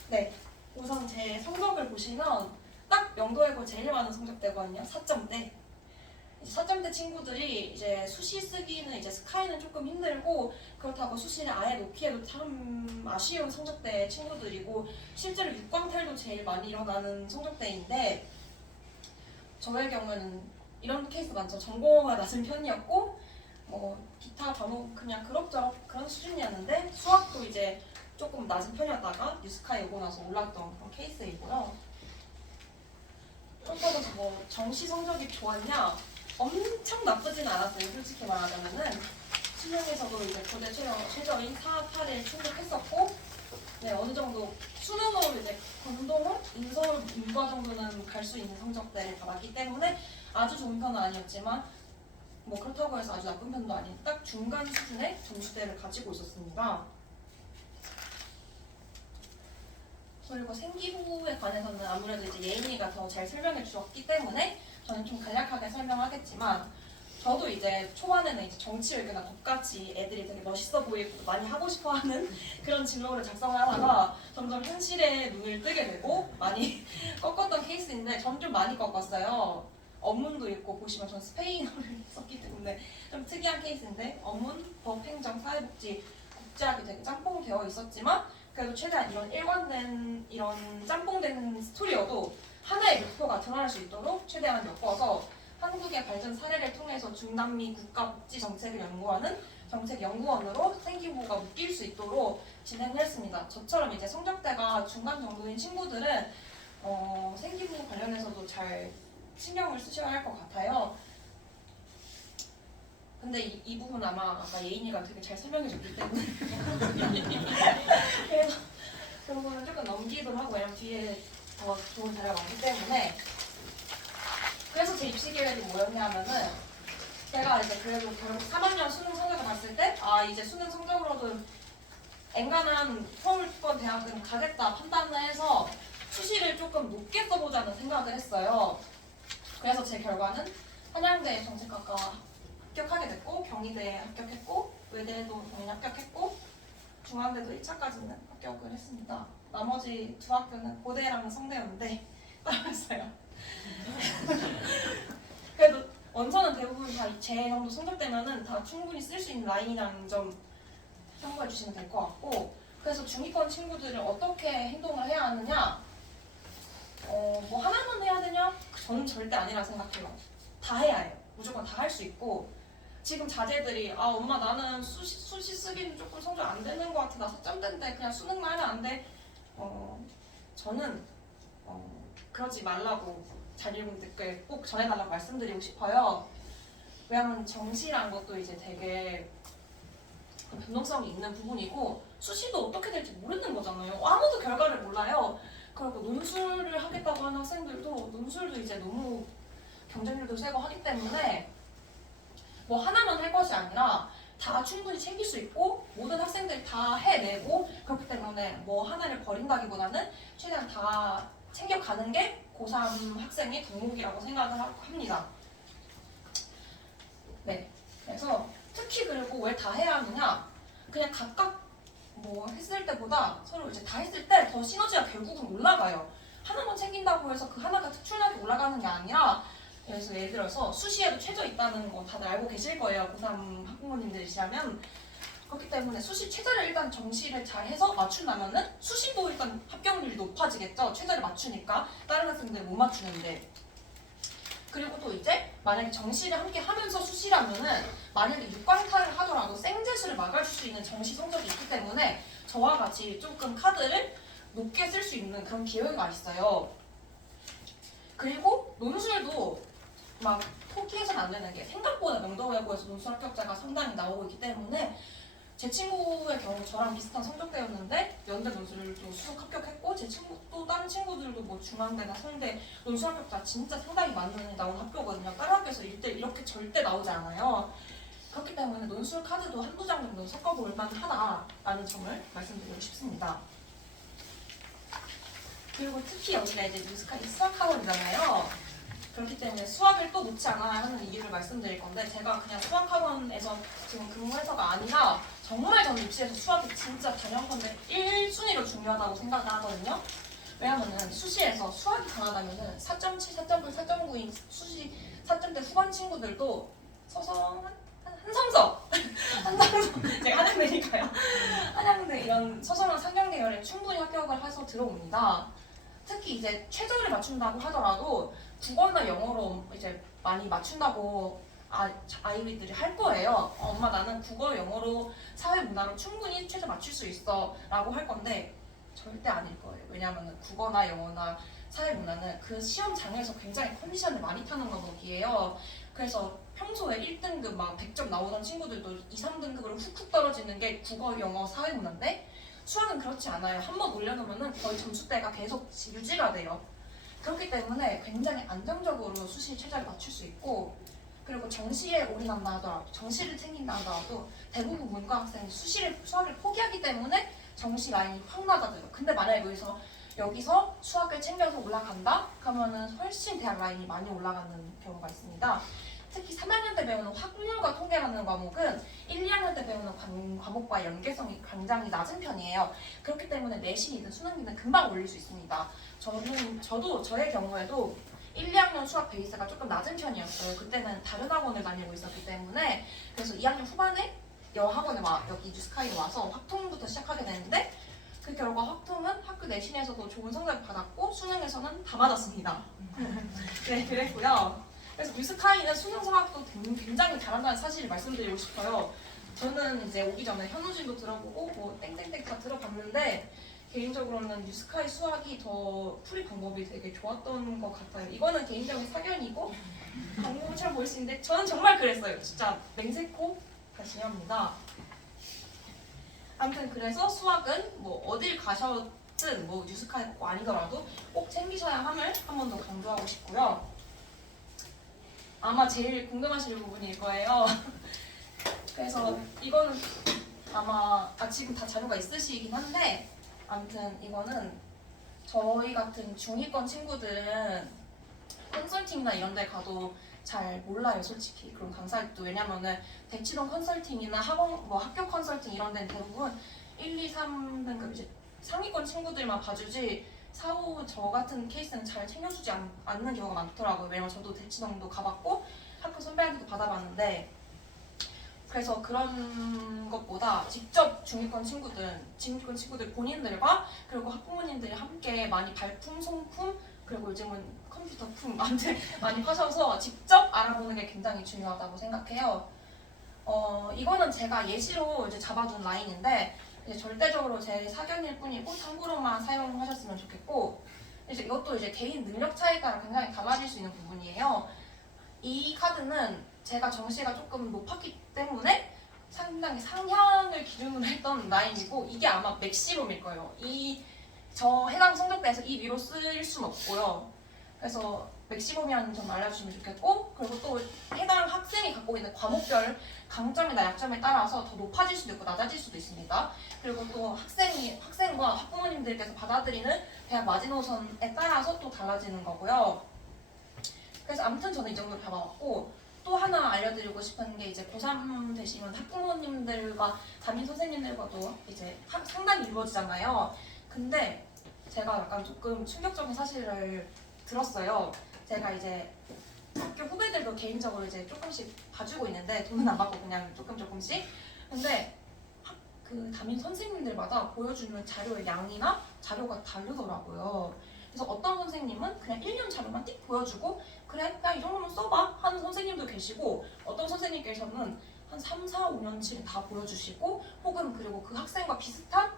네, 우선 제 성적을 보시면 딱 연도외고 제일 많은 성적대거든요. 4점대. 4점대 친구들이 이제 수시 쓰기는 이제 스카이는 조금 힘들고, 그렇다고 수시를 아예 놓기에도 참 아쉬운 성적대 친구들이고, 실제로 6광탈도 제일 많이 일어나는 성적대인데, 저의 경우에는 이런 케이스 많죠. 전공어가 낮은 편이었고, 뭐 기타 과목 그냥 그럭저럭 그런 수준이었는데, 수학도 이제 조금 낮은 편이었다가 뉴스카이 오고 나서 올랐던 그런 케이스이고요. 그렇다고 뭐 정시 성적이 좋았냐? 엄청 나쁘진 않았어요. 솔직히 말하자면은 수능에서도 이제 고대 최저인 4, 8을 충족했었고, 네, 어느 정도 수능으로 이제 공동을 인서울 인과 정도는 갈 수 있는 성적대를 받았기 때문에 아주 좋은 편은 아니었지만, 뭐 그렇다고 해서 아주 나쁜 편도 아닌 딱 중간 수준의 점수대를 가지고 있었습니다. 그리고 생기부에 관해서는 아무래도 이제 예인이가 더 잘 설명해 주셨기 때문에 저는 좀 간략하게 설명하겠지만, 저도 이제 초반에는 이제 정치 외교나 독같이 애들이 되게 멋있어 보이고 많이 하고 싶어하는 그런 진로를 작성하다가 점점 현실에 눈을 뜨게 되고 많이 꺾었던 케이스인데, 전 좀 많이 꺾었어요. 업문도 있고 보시면 전 스페인어를 썼기 때문에 좀 특이한 케이스인데, 업문, 법, 행정, 사회복지, 국제학이 되게 짬뽕 되어 있었지만 그래도 최대한 이런 일관된 이런 짬뽕된 스토리여도 하나의 목표가 드러날 수 있도록 최대한 엮어서 한국의 발전 사례를 통해서 중남미 국가 복지 정책을 연구하는 정책연구원으로 생기부가 묶일 수 있도록 진행을 했습니다. 저처럼 이제 성적대가 중간 정도인 친구들은 생기부 관련해서도 잘 신경을 쓰셔야 할 것 같아요. 근데 이 부분 아마 아까 예인이가 되게 잘 설명해줬기 때문에 그래서 그 부분은 조금 넘기도록 하고, 왜냐면 뒤에 더 좋은 자료가 많기 때문에. 그래서 제 입시 계획이 뭐였냐면은, 제가 이제 그래도 결국 3학년 수능 성적을 봤을 때 이제 수능 성적으로도 엔간한 서울권 대학은 가겠다 판단을 해서 수시를 조금 높게 써보자는 생각을 했어요. 그래서 제 결과는 한양대 정책학과 합격하게 됐고, 경희대에 합격했고, 외대도 당연히 합격했고, 중앙대도 1차까지는 합격을 했습니다. 나머지 두 학교는 고대랑 성대였는데 떨어졌어요. 그래도 원서는 대부분 다 제 정도 성적되면은 다 충분히 쓸 수 있는 라인이라는 점 참고해 주시면 될 것 같고, 그래서 중위권 친구들은 어떻게 행동을 해야 하느냐, 뭐 하나만 해야 되냐? 저는 절대 아니라 생각해요. 다 해야 해요. 무조건 다 할 수 있고, 지금 자제들이 엄마 나는 수시 쓰기는 조금 성적 안 되는 것 같아, 나 4점대인데 그냥 수능만 하면 안 돼. 저는 그러지 말라고 자녀분들께 꼭 전해달라고 말씀드리고 싶어요. 왜냐하면 정시란 것도 이제 되게 변동성이 있는 부분이고, 수시도 어떻게 될지 모르는 거잖아요. 아무도 결과를 몰라요. 그리고 논술을 하겠다고 하는 학생들도 논술도 이제 너무 경쟁률도 세고 하기 때문에 뭐 하나만 할 것이 아니라 다 충분히 챙길 수 있고 모든 학생들이 다 해내고, 그렇기 때문에 뭐 하나를 버린다기보다는 최대한 다 챙겨가는 게 고3 학생의 덕목이라고 생각을 합니다. 네, 그래서 특히 그리고 왜 다 해야 하느냐, 그냥 각각 뭐 했을 때보다 서로 이제 다 했을 때 더 시너지가 결국은 올라가요. 하나만 챙긴다고 해서 그 하나가 특출나게 올라가는 게 아니라, 그래서 예를 들어서 수시에도 최저 있다는 거 다들 알고 계실 거예요. 고3 학부모님들이시라면. 그렇기 때문에 수시 최저를 일단 정시를 잘 해서 맞춘다면은 수시도 일단 합격률이 높아지겠죠. 최저를 맞추니까 다른 학생들 못 맞추는데. 그리고 또 이제 만약에 정시를 함께 하면서 수시라면은 만약에 육광탈을 하더라도 생재수를 막아줄 수 있는 정시 성적이 있기 때문에 저와 같이 조금 카드를 높게 쓸 수 있는 그런 기회가 있어요. 그리고 논술도 막 포기해서는 안 되는 게, 생각보다 명도외고에서 논술 합격자가 상당히 나오고 있기 때문에 제 친구의 경우 저랑 비슷한 성적대였는데 연대 논술도 수석 합격했고, 제 친구 또 다른 친구들도 뭐 중앙대나 서울대 논술 합격자 진짜 상당히 많은 나온 학교거든요. 다른 학교에서 이렇게 절대 나오지 않아요. 그렇기 때문에 논술 카드도 한두 장 정도 섞어볼 만하다라는 점을 말씀드리고 싶습니다. 그리고 특히 여기가 이제 뉴스카이 수학학원이잖아요. 그렇기 때문에 수학을 또 놓지 않아야 하는 이유를 말씀드릴 건데, 제가 그냥 수학학원에서 지금 근무해서가 아니라 정말 저는 입시에서 수학이 진짜 단연컨대 1순위로 중요하다고 생각을 하거든요. 왜냐면은 수시에서 수학이 강하다면은 4.7, 4.8, 4.9인 수시 4점대 후반 친구들도 서서 한성석 제가 한양대니까요. 한양대 이런 서성한 상경대열에 충분히 합격을 해서 들어옵니다. 특히 이제 최저를 맞춘다고 하더라도 국어나 영어로 이제 많이 맞춘다고 아이들이 할 거예요. 엄마 나는 국어, 영어로, 사회, 문화로 충분히 최저 맞출 수 있어 라고 할 건데 절대 아닐 거예요. 왜냐하면 국어나 영어나 사회, 문화는 그 시험장에서 굉장히 컨디션을 많이 타는 과목이에요. 그래서 평소에 1등급 막 100점 나오던 친구들도 2, 3등급으로 훅훅 떨어지는 게 국어, 영어, 사회, 문화인데 수학은 그렇지 않아요. 한번 올려놓으면 거의 점수대가 계속 유지가 돼요. 그렇기 때문에 굉장히 안정적으로 수시 최저를 맞출 수 있고, 그리고 정시에 올인한다 하더라도, 정시를 챙긴다 하더라도 대부분 문과 학생이 수학을 포기하기 때문에 정시 라인이 확 낮아져요. 근데 만약에 여기서 여기서 수학을 챙겨서 올라간다 하면은 훨씬 대학 라인이 많이 올라가는 경우가 있습니다. 특히 3학년 때 배우는 확률과 통계라는 과목은 1, 2학년 때 배우는 과목과 연계성이 굉장히 낮은 편이에요. 그렇기 때문에 내신이든 수능이든 금방 올릴 수 있습니다. 저도 저의 경우에도 1, 2학년 수학 베이스가 조금 낮은 편이었어요. 그때는 다른 학원을 다니고 있었기 때문에. 그래서 2학년 후반에 여학원에 여기 뉴스카이에 와서 확통부터 시작하게 되는데, 그 결과 확통은 학교 내신에서도 좋은 성적을 받았고 수능에서는 다 맞았습니다. 네, 그랬고요. 그래서 뉴스카이는 수능 성학도 굉장히 잘한다는 사실을 말씀드리고 싶어요. 저는 이제 오기 전에 현우진도 들어보고 뭐 땡땡땡 다 들어봤는데, 개인적으로는 뉴스카이 수학이 더 풀이 방법이 되게 좋았던 것 같아요. 이거는 개인적인 사견이고 방법처럼 보일 수 있는데 저는 정말 그랬어요. 진짜 맹세코 다시 합니다. 아무튼 그래서 수학은 뭐 어딜 가셨든 뭐 뉴스카이 꼭 아니더라도 꼭 챙기셔야 함을 한 번 더 강조하고 싶고요. 아마 제일 궁금하실 부분일 거예요. 그래서 이거는 아마 지금 다 자료가 있으시긴 한데, 아무튼 이거는 저희 같은 중위권 친구들은 컨설팅이나 이런 데 가도 잘 몰라요, 솔직히. 그런 강사들도. 왜냐면은 대치동 컨설팅이나 학교 컨설팅 이런 데는 대부분 1, 2, 3등급 이제 상위권 친구들만 봐주지 4, 5 저 같은 케이스는 잘 챙겨주지 않는 경우가 많더라고요. 왜냐면 저도 대치동도 가봤고 학교 선배한테도 받아봤는데, 그래서 그런 것보다 직접 중위권 친구들 본인들과 그리고 학부모님들이 함께 많이 발품, 송품, 그리고 요즘은 컴퓨터품 아무튼 많이 파셔서 직접 알아보는 게 굉장히 중요하다고 생각해요. 이거는 제가 예시로 이제 잡아둔 라인인데, 이제 절대적으로 제 사견일 뿐이고 참고로만 사용하셨으면 좋겠고, 이제 이것도 이제 개인 능력 차이에 따라 굉장히 달라질 수 있는 부분이에요. 이 카드는 제가 정시가 조금 높았기 때문에 상당히 상향을 기준으로 했던 라인이고, 이게 아마 맥시멈일 거예요. 저 해당 성적대에서 이 위로 쓸 수는 없고요. 그래서 맥시멈이라는 점 알려주시면 좋겠고, 그리고 또 해당 학생이 갖고 있는 과목별 강점이나 약점에 따라서 더 높아질 수도 있고 낮아질 수도 있습니다. 그리고 또 학생과 학부모님들께서 받아들이는 대학 마지노선에 따라서 또 달라지는 거고요. 그래서 아무튼 저는 이 정도로 잡아왔고, 또 하나 알려드리고 싶은 게 이제 고3 되시면 학부모님들과 담임 선생님들과도 이제 상담이 이루어지잖아요. 근데 제가 약간 조금 충격적인 사실을 들었어요. 제가 이제 학교 후배들도 개인적으로 이제 조금씩 봐주고 있는데, 돈은 안 받고 그냥 조금씩. 근데 그 담임 선생님들마다 보여주는 자료의 양이나 자료가 다르더라고요. 그래서 어떤 선생님은 그냥 1년 자료만 띡 보여주고 그래 그냥 이 정도면 써봐 하는 선생님도 계시고, 어떤 선생님께서는 한 3, 4, 5년치를 다 보여주시고, 혹은 그리고 그 학생과 비슷한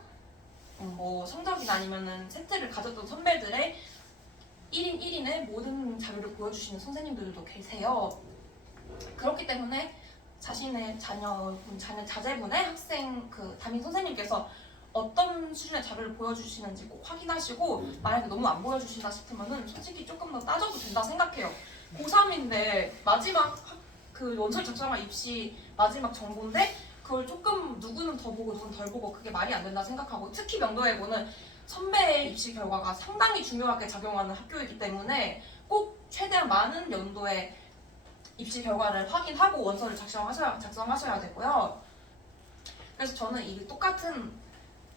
뭐 성적이나 아니면은 세트를 가졌던 선배들의 1인 1인의 모든 자료를 보여주시는 선생님들도 계세요. 그렇기 때문에 자신의 자제분의 학생 그 담임 선생님께서 어떤 수준의 자료를 보여주시는지 꼭 확인하시고, 만약에 너무 안 보여주신다 싶으면은 솔직히 조금 더 따져도 된다 생각해요. 고3인데 마지막 그 원서 작성할 입시 마지막 정보인데 그걸 조금 누구는 더 보고 누구는 덜 보고, 그게 말이 안 된다 생각하고, 특히 명도예고는 선배의 입시 결과가 상당히 중요하게 작용하는 학교이기 때문에 꼭 최대한 많은 연도의 입시 결과를 확인하고 원서를 작성하셔야 되고요. 그래서 저는 이 똑같은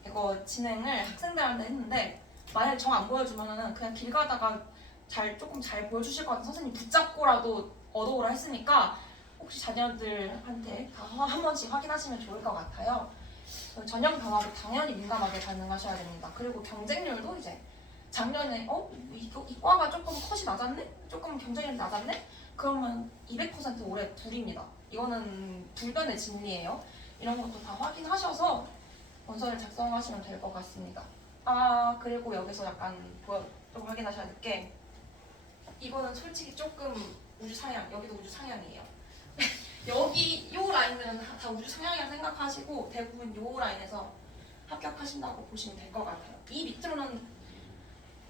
이거 진행을 학생들한테 했는데, 만약에 정 안 보여주면은 그냥 길 가다가 조금 잘 보여주실 것 같은 선생님 붙잡고라도 얻어오라 했으니까 혹시 자녀들한테 다 한 번씩 확인하시면 좋을 것 같아요. 전형 병합을 당연히 민감하게 반응하셔야 됩니다. 그리고 경쟁률도 이제 작년에 이 과가 조금 컷이 낮았네? 조금 경쟁률이 낮았네? 그러면 200% 올해 불입니다. 이거는 불변의 진리예요. 이런 것도 다 확인하셔서 원서를 작성하시면 될 것 같습니다. 그리고 여기서 약간 좀 확인하셔야 될 게, 이거는 솔직히 조금 우주 상향, 여기도 우주 상향이에요. 여기 요 라인들은 다 우주 상향이라 생각하시고 대부분 요 라인에서 합격하신다고 보시면 될 것 같아요. 이 밑으로는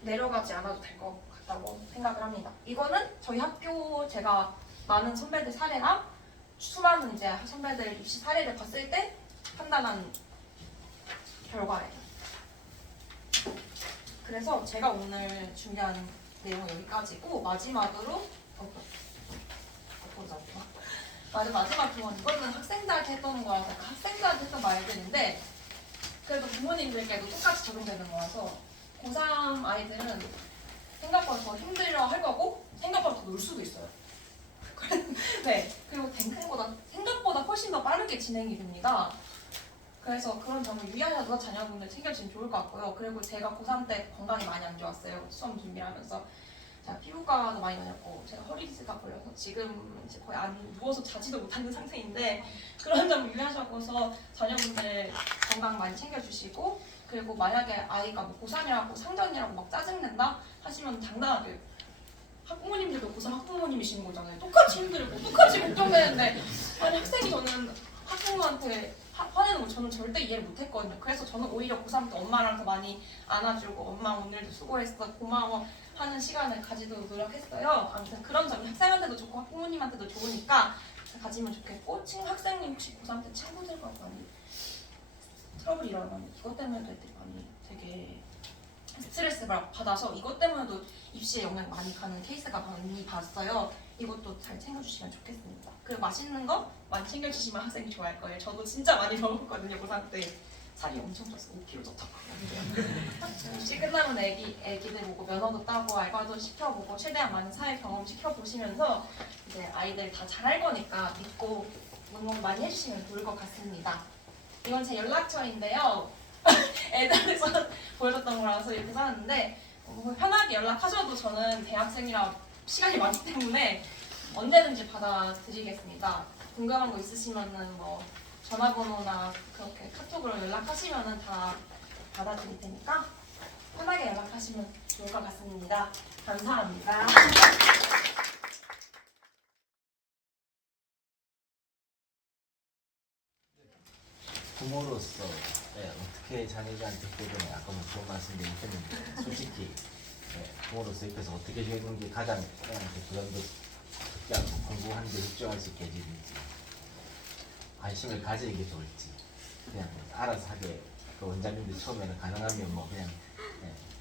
내려가지 않아도 될 것 같다고 생각을 합니다. 이거는 저희 학교 제가 많은 선배들 사례랑 수많은 이제 선배들 입시 사례를 봤을 때 판단한 결과예요. 그래서 제가 오늘 준비한 내용은 여기까지고 마지막으로 마지막 부분 이거는 학생들한테 했던 거라서 학생들한테 했던 말들인데 그래도 부모님들께도 똑같이 적용되는 거라서 고3 아이들은 생각보다 더 힘들어 할 거고 생각보다 더 놀 수도 있어요. 네, 그리고 생각보다 훨씬 더 빠르게 진행이 됩니다. 그래서 그런 점을 유의하셔서 자녀분들 챙겨주시면 좋을 것 같고요. 그리고 제가 고3 때 건강이 많이 안 좋았어요. 수험 준비를 하면서. 제가 피부과도 많이 다녔고 제가 허리 디스크가 걸려서 지금 이제 거의 안 누워서 자지도 못하는 상태인데 그런 점을 유의하셔서 자녀분들 건강 많이 챙겨주시고 그리고 만약에 아이가 뭐 고3이라고 상전이라고 막 짜증낸다 하시면 당당하게 학부모님들도 고3 학부모님이신 거잖아요. 똑같이 힘들고 똑같이 걱정되는데 아니 학생이 저는 학부모한테 화내는 거 저는 절대 이해를 못했거든요. 그래서 저는 오히려 고3 때 엄마랑 더 많이 안아주고 엄마 오늘도 수고했어 고마워 하는 시간을 가지도록 노력했어요. 아무튼 그런 점이 학생한테도 좋고 학부모님한테도 좋으니까 가지면 좋겠고 학생님 혹시 고3 때 친구들과 많이 트러블이 일어나면 이것 때문에도 애들이 많이 되게 스트레스를 받아서 이것 때문에도 입시에 영향 많이 가는 케이스가 많이 봤어요. 이것도 잘 챙겨주시면 좋겠습니다. 그리고 맛있는 거 많이 챙겨주시면 학생이 좋아할 거예요. 저도 진짜 많이 먹었거든요. 고3 때 살이 엄청 쪘어. 5kg 쪘다고. 입시 끝나면 애기들 보고 면허도 따고 알바도 시켜보고 최대한 많은 사회 경험 시켜보시면서 이제 아이들 다 잘할 거니까 믿고 응원 많이 해주시면 좋을 것 같습니다. 이건 제 연락처인데요. 애들에서 보여줬던 거라서 이렇게 써놨는데 편하게 연락하셔도 저는 대학생이라 시간이 많기 때문에 언제든지 받아드리겠습니다. 궁금한 거 있으시면은 뭐 전화번호나 그렇게 카톡으로 연락하시면은 다 받아드릴 테니까 편하게 연락하시면 좋을 것 같습니다. 감사합니다. 부모로서 어떻게 자녀들한테 보존해 아까 뭐 좋은 말씀도 했는데 솔직히 부모로서 옆에서 어떻게 해주는 게 가장 애한테 부담도 적지 않고 공부하는 데 집중할 수 있게 해주는지 관심을 가지는 게 좋을지 그냥 알아서 하게 그 원장님들 처음에는 가능하면 뭐 그냥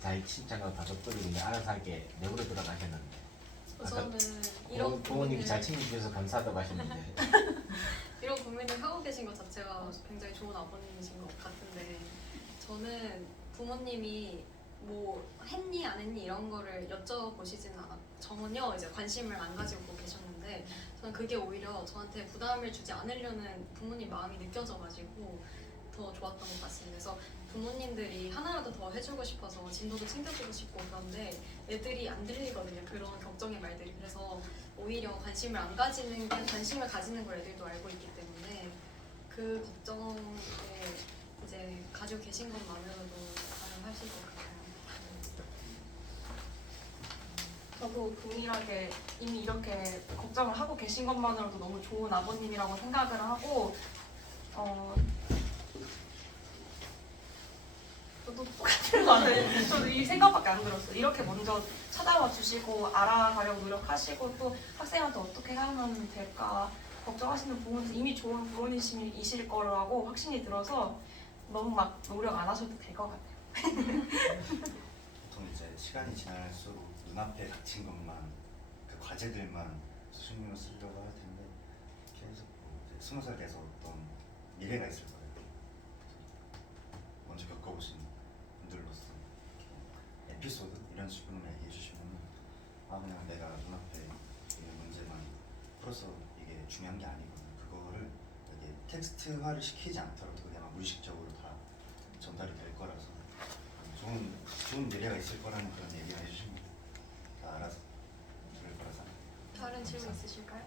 자기 칭찬을 받아버리고 그냥 알아서 하게 내버려 들어가셨는데 저는 이런 부모님이 잘 챙겨주셔서 감사하다고 하셨는데 이런 고민을 하고 계신 것 자체가 굉장히 좋은 아버님이신 것 같은데 저는 부모님이 뭐 했니 안 했니 이런 거를 여쭤보시지는 않았 전혀 이제 관심을 안 가지고 계셨는데 저는 그게 오히려 저한테 부담을 주지 않으려는 부모님 마음이 느껴져가지고 더 좋았던 것 같습니다. 그래서 부모님들이 하나라도 더 해주고 싶어서 진도도 챙겨주고 싶고 그런데 애들이 안 들리거든요. 그런 걱정의 말들이. 그래서 오히려 관심을 안 가지는 게 관심을 가지는 걸 애들도 알고 있기 때문에 그 걱정에 이제 가지고 계신 것만으로도 가능하실 것 같아요. 저도 동일하게 이미 이렇게 걱정을 하고 계신 것만으로도 너무 좋은 아버님이라고 생각을 하고 저도 똑같은 말을 저도 이 생각밖에 안 들었어요. 이렇게 먼저 찾아와 주시고 알아가려고 노력하시고 또 학생한테 어떻게 하면 될까 걱정하시는 부모님 이미 좋은 부모님이실 거라고 확신이 들어서 너무 막 노력 안 하셔도 될 것 같아요. 보통 이제 시간이 지날수록 눈앞에 닥친 것만 그 과제들만 수신료로 쓰려고 할 텐데 계속 이제 20살 돼서 어떤 미래가 있을 거예요. 먼저 겪어보신 분들로서 에피소드 이런 식으로 얘기해 주시면 그냥 내가 눈앞에 있는 문제만 풀어서 이게 중요한 게 아니거든요. 그거를 이게 텍스트화를 시키지 않더라도 그냥 무의식적으로 다 전달이 될 거라서 좋은 미래가 있을 거라는 그런 얘기를 해주시면 다 알아서 들을 거라서. 다른 질문 있으실까요?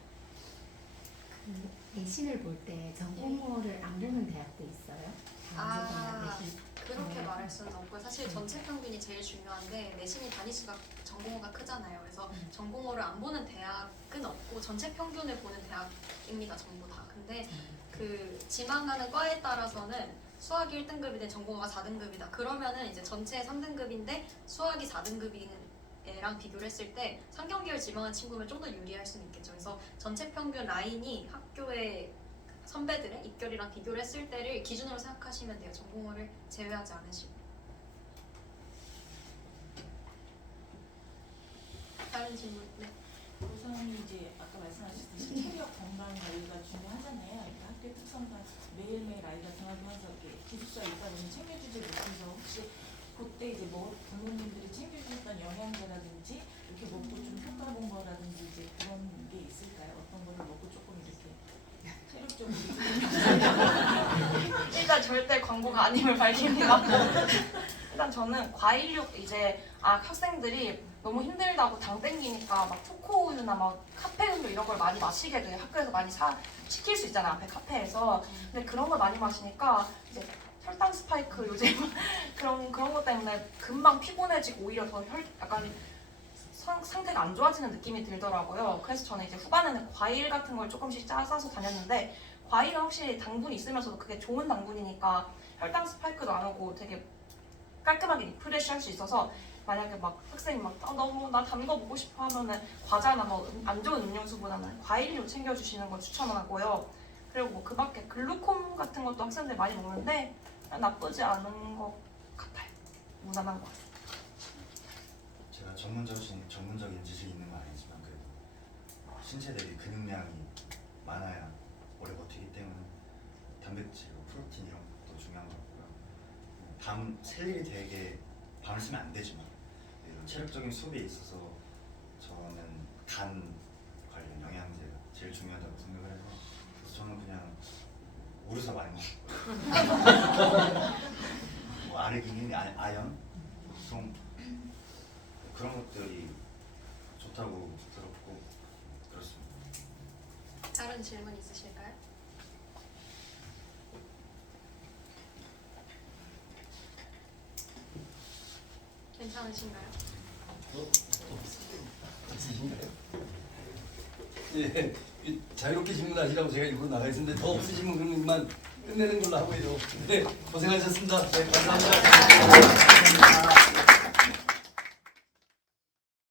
내신을 볼 때 전공모를 안 보는 대학도 있어요? 아, 내신. 그렇게 말할 수는 없고 사실 전체 평균이 제일 중요한데 내신이 단위수가 전공호가 크잖아요. 그래서 전공호를 안 보는 대학은 없고 전체 평균을 보는 대학입니다. 전부 다. 근데 그 지망하는 과에 따라서는 수학이 1등급이든 전공호가 4등급이다. 그러면은 이제 전체 3등급인데 수학이 4등급인 애랑 비교를 했을 때 상경계열 지망한 친구면 좀 더 유리할 수는 있겠죠. 그래서 전체 평균 라인이 학교의 선배들의 입결이랑 비교를 했을 때를 기준으로 생각하시면 돼요. 전공호를 제외하지 않으시고. 질문. 네. 우선 이제 아까 말씀하셨듯이 체력 건강 관리가 중요하잖아요. 이렇게 학교 특성상 매일매일 아이가 등하면서 이렇게 기숙사에 있다 보면 챙겨주지 못해서 혹시 그때 이제 뭐 부모님들이 챙겨주셨던 영양제라든지 이렇게 먹고 좀 효과 본 거라든지 이제 그런 게 있을까요? 어떤 거를 먹고 조금 이렇게 체력적으로 일단 절대 광고가 아님을 밝힙니다. 일단 저는 과일류 이제 학생들이 너무 힘들다고 당 땡기니까 막 초코우유나 막 카페 음료 이런 걸 많이 마시게 돼요. 학교에서 많이 시킬 수 있잖아요. 앞에 카페에서. 근데 그런 걸 많이 마시니까 이제 혈당 스파이크 요즘 그런 것 때문에 금방 피곤해지고 오히려 더 약간 상태가 안 좋아지는 느낌이 들더라고요. 그래서 저는 이제 후반에는 과일 같은 걸 조금씩 싸서 다녔는데 과일은 확실히 당분이 있으면서도 그게 좋은 당분이니까 혈당 스파이크도 안 오고 되게 깔끔하게 리프레시 할 수 있어서 만약에 막 학생이 막 너무 나 단 거 먹고 싶어 하면은 과자나 뭐 안 좋은 음료수보다는 과일류 챙겨주시는 걸 추천하고요. 그리고 뭐 그 밖에 글루콘 같은 것도 학생들 많이 먹는데 나쁘지 않은 것 같아요. 무난한 것 같아요. 제가 전문적인 지식이 있는 건 아니지만 그래도 신체 대비 근육량이 많아야 오래 버티기 때문에 단백질, 프로틴 이런 것도 중요한 것 같고요. 셀 일이 되게 밤을 쓰면 안 되지만 이런 체력적인 소비에 있어서 저는 간 관련 영양제가 제일 중요하다고 생각을 해서 그래서 저는 그냥 우르사 많이 먹고요. 뭐 아르기닌, 아연, 보통 그런 것들이 좋다고 들었고 그렇습니다. 다른 질문 있으실까요? 괜찮으신가요? 있으신가요? 예, 자유롭게 질문하시라고 제가 일부러 나가 있었는데 더 없으신 분만 끝내는 걸로 하고요. 네, 고생하셨습니다. 네, 감사합니다.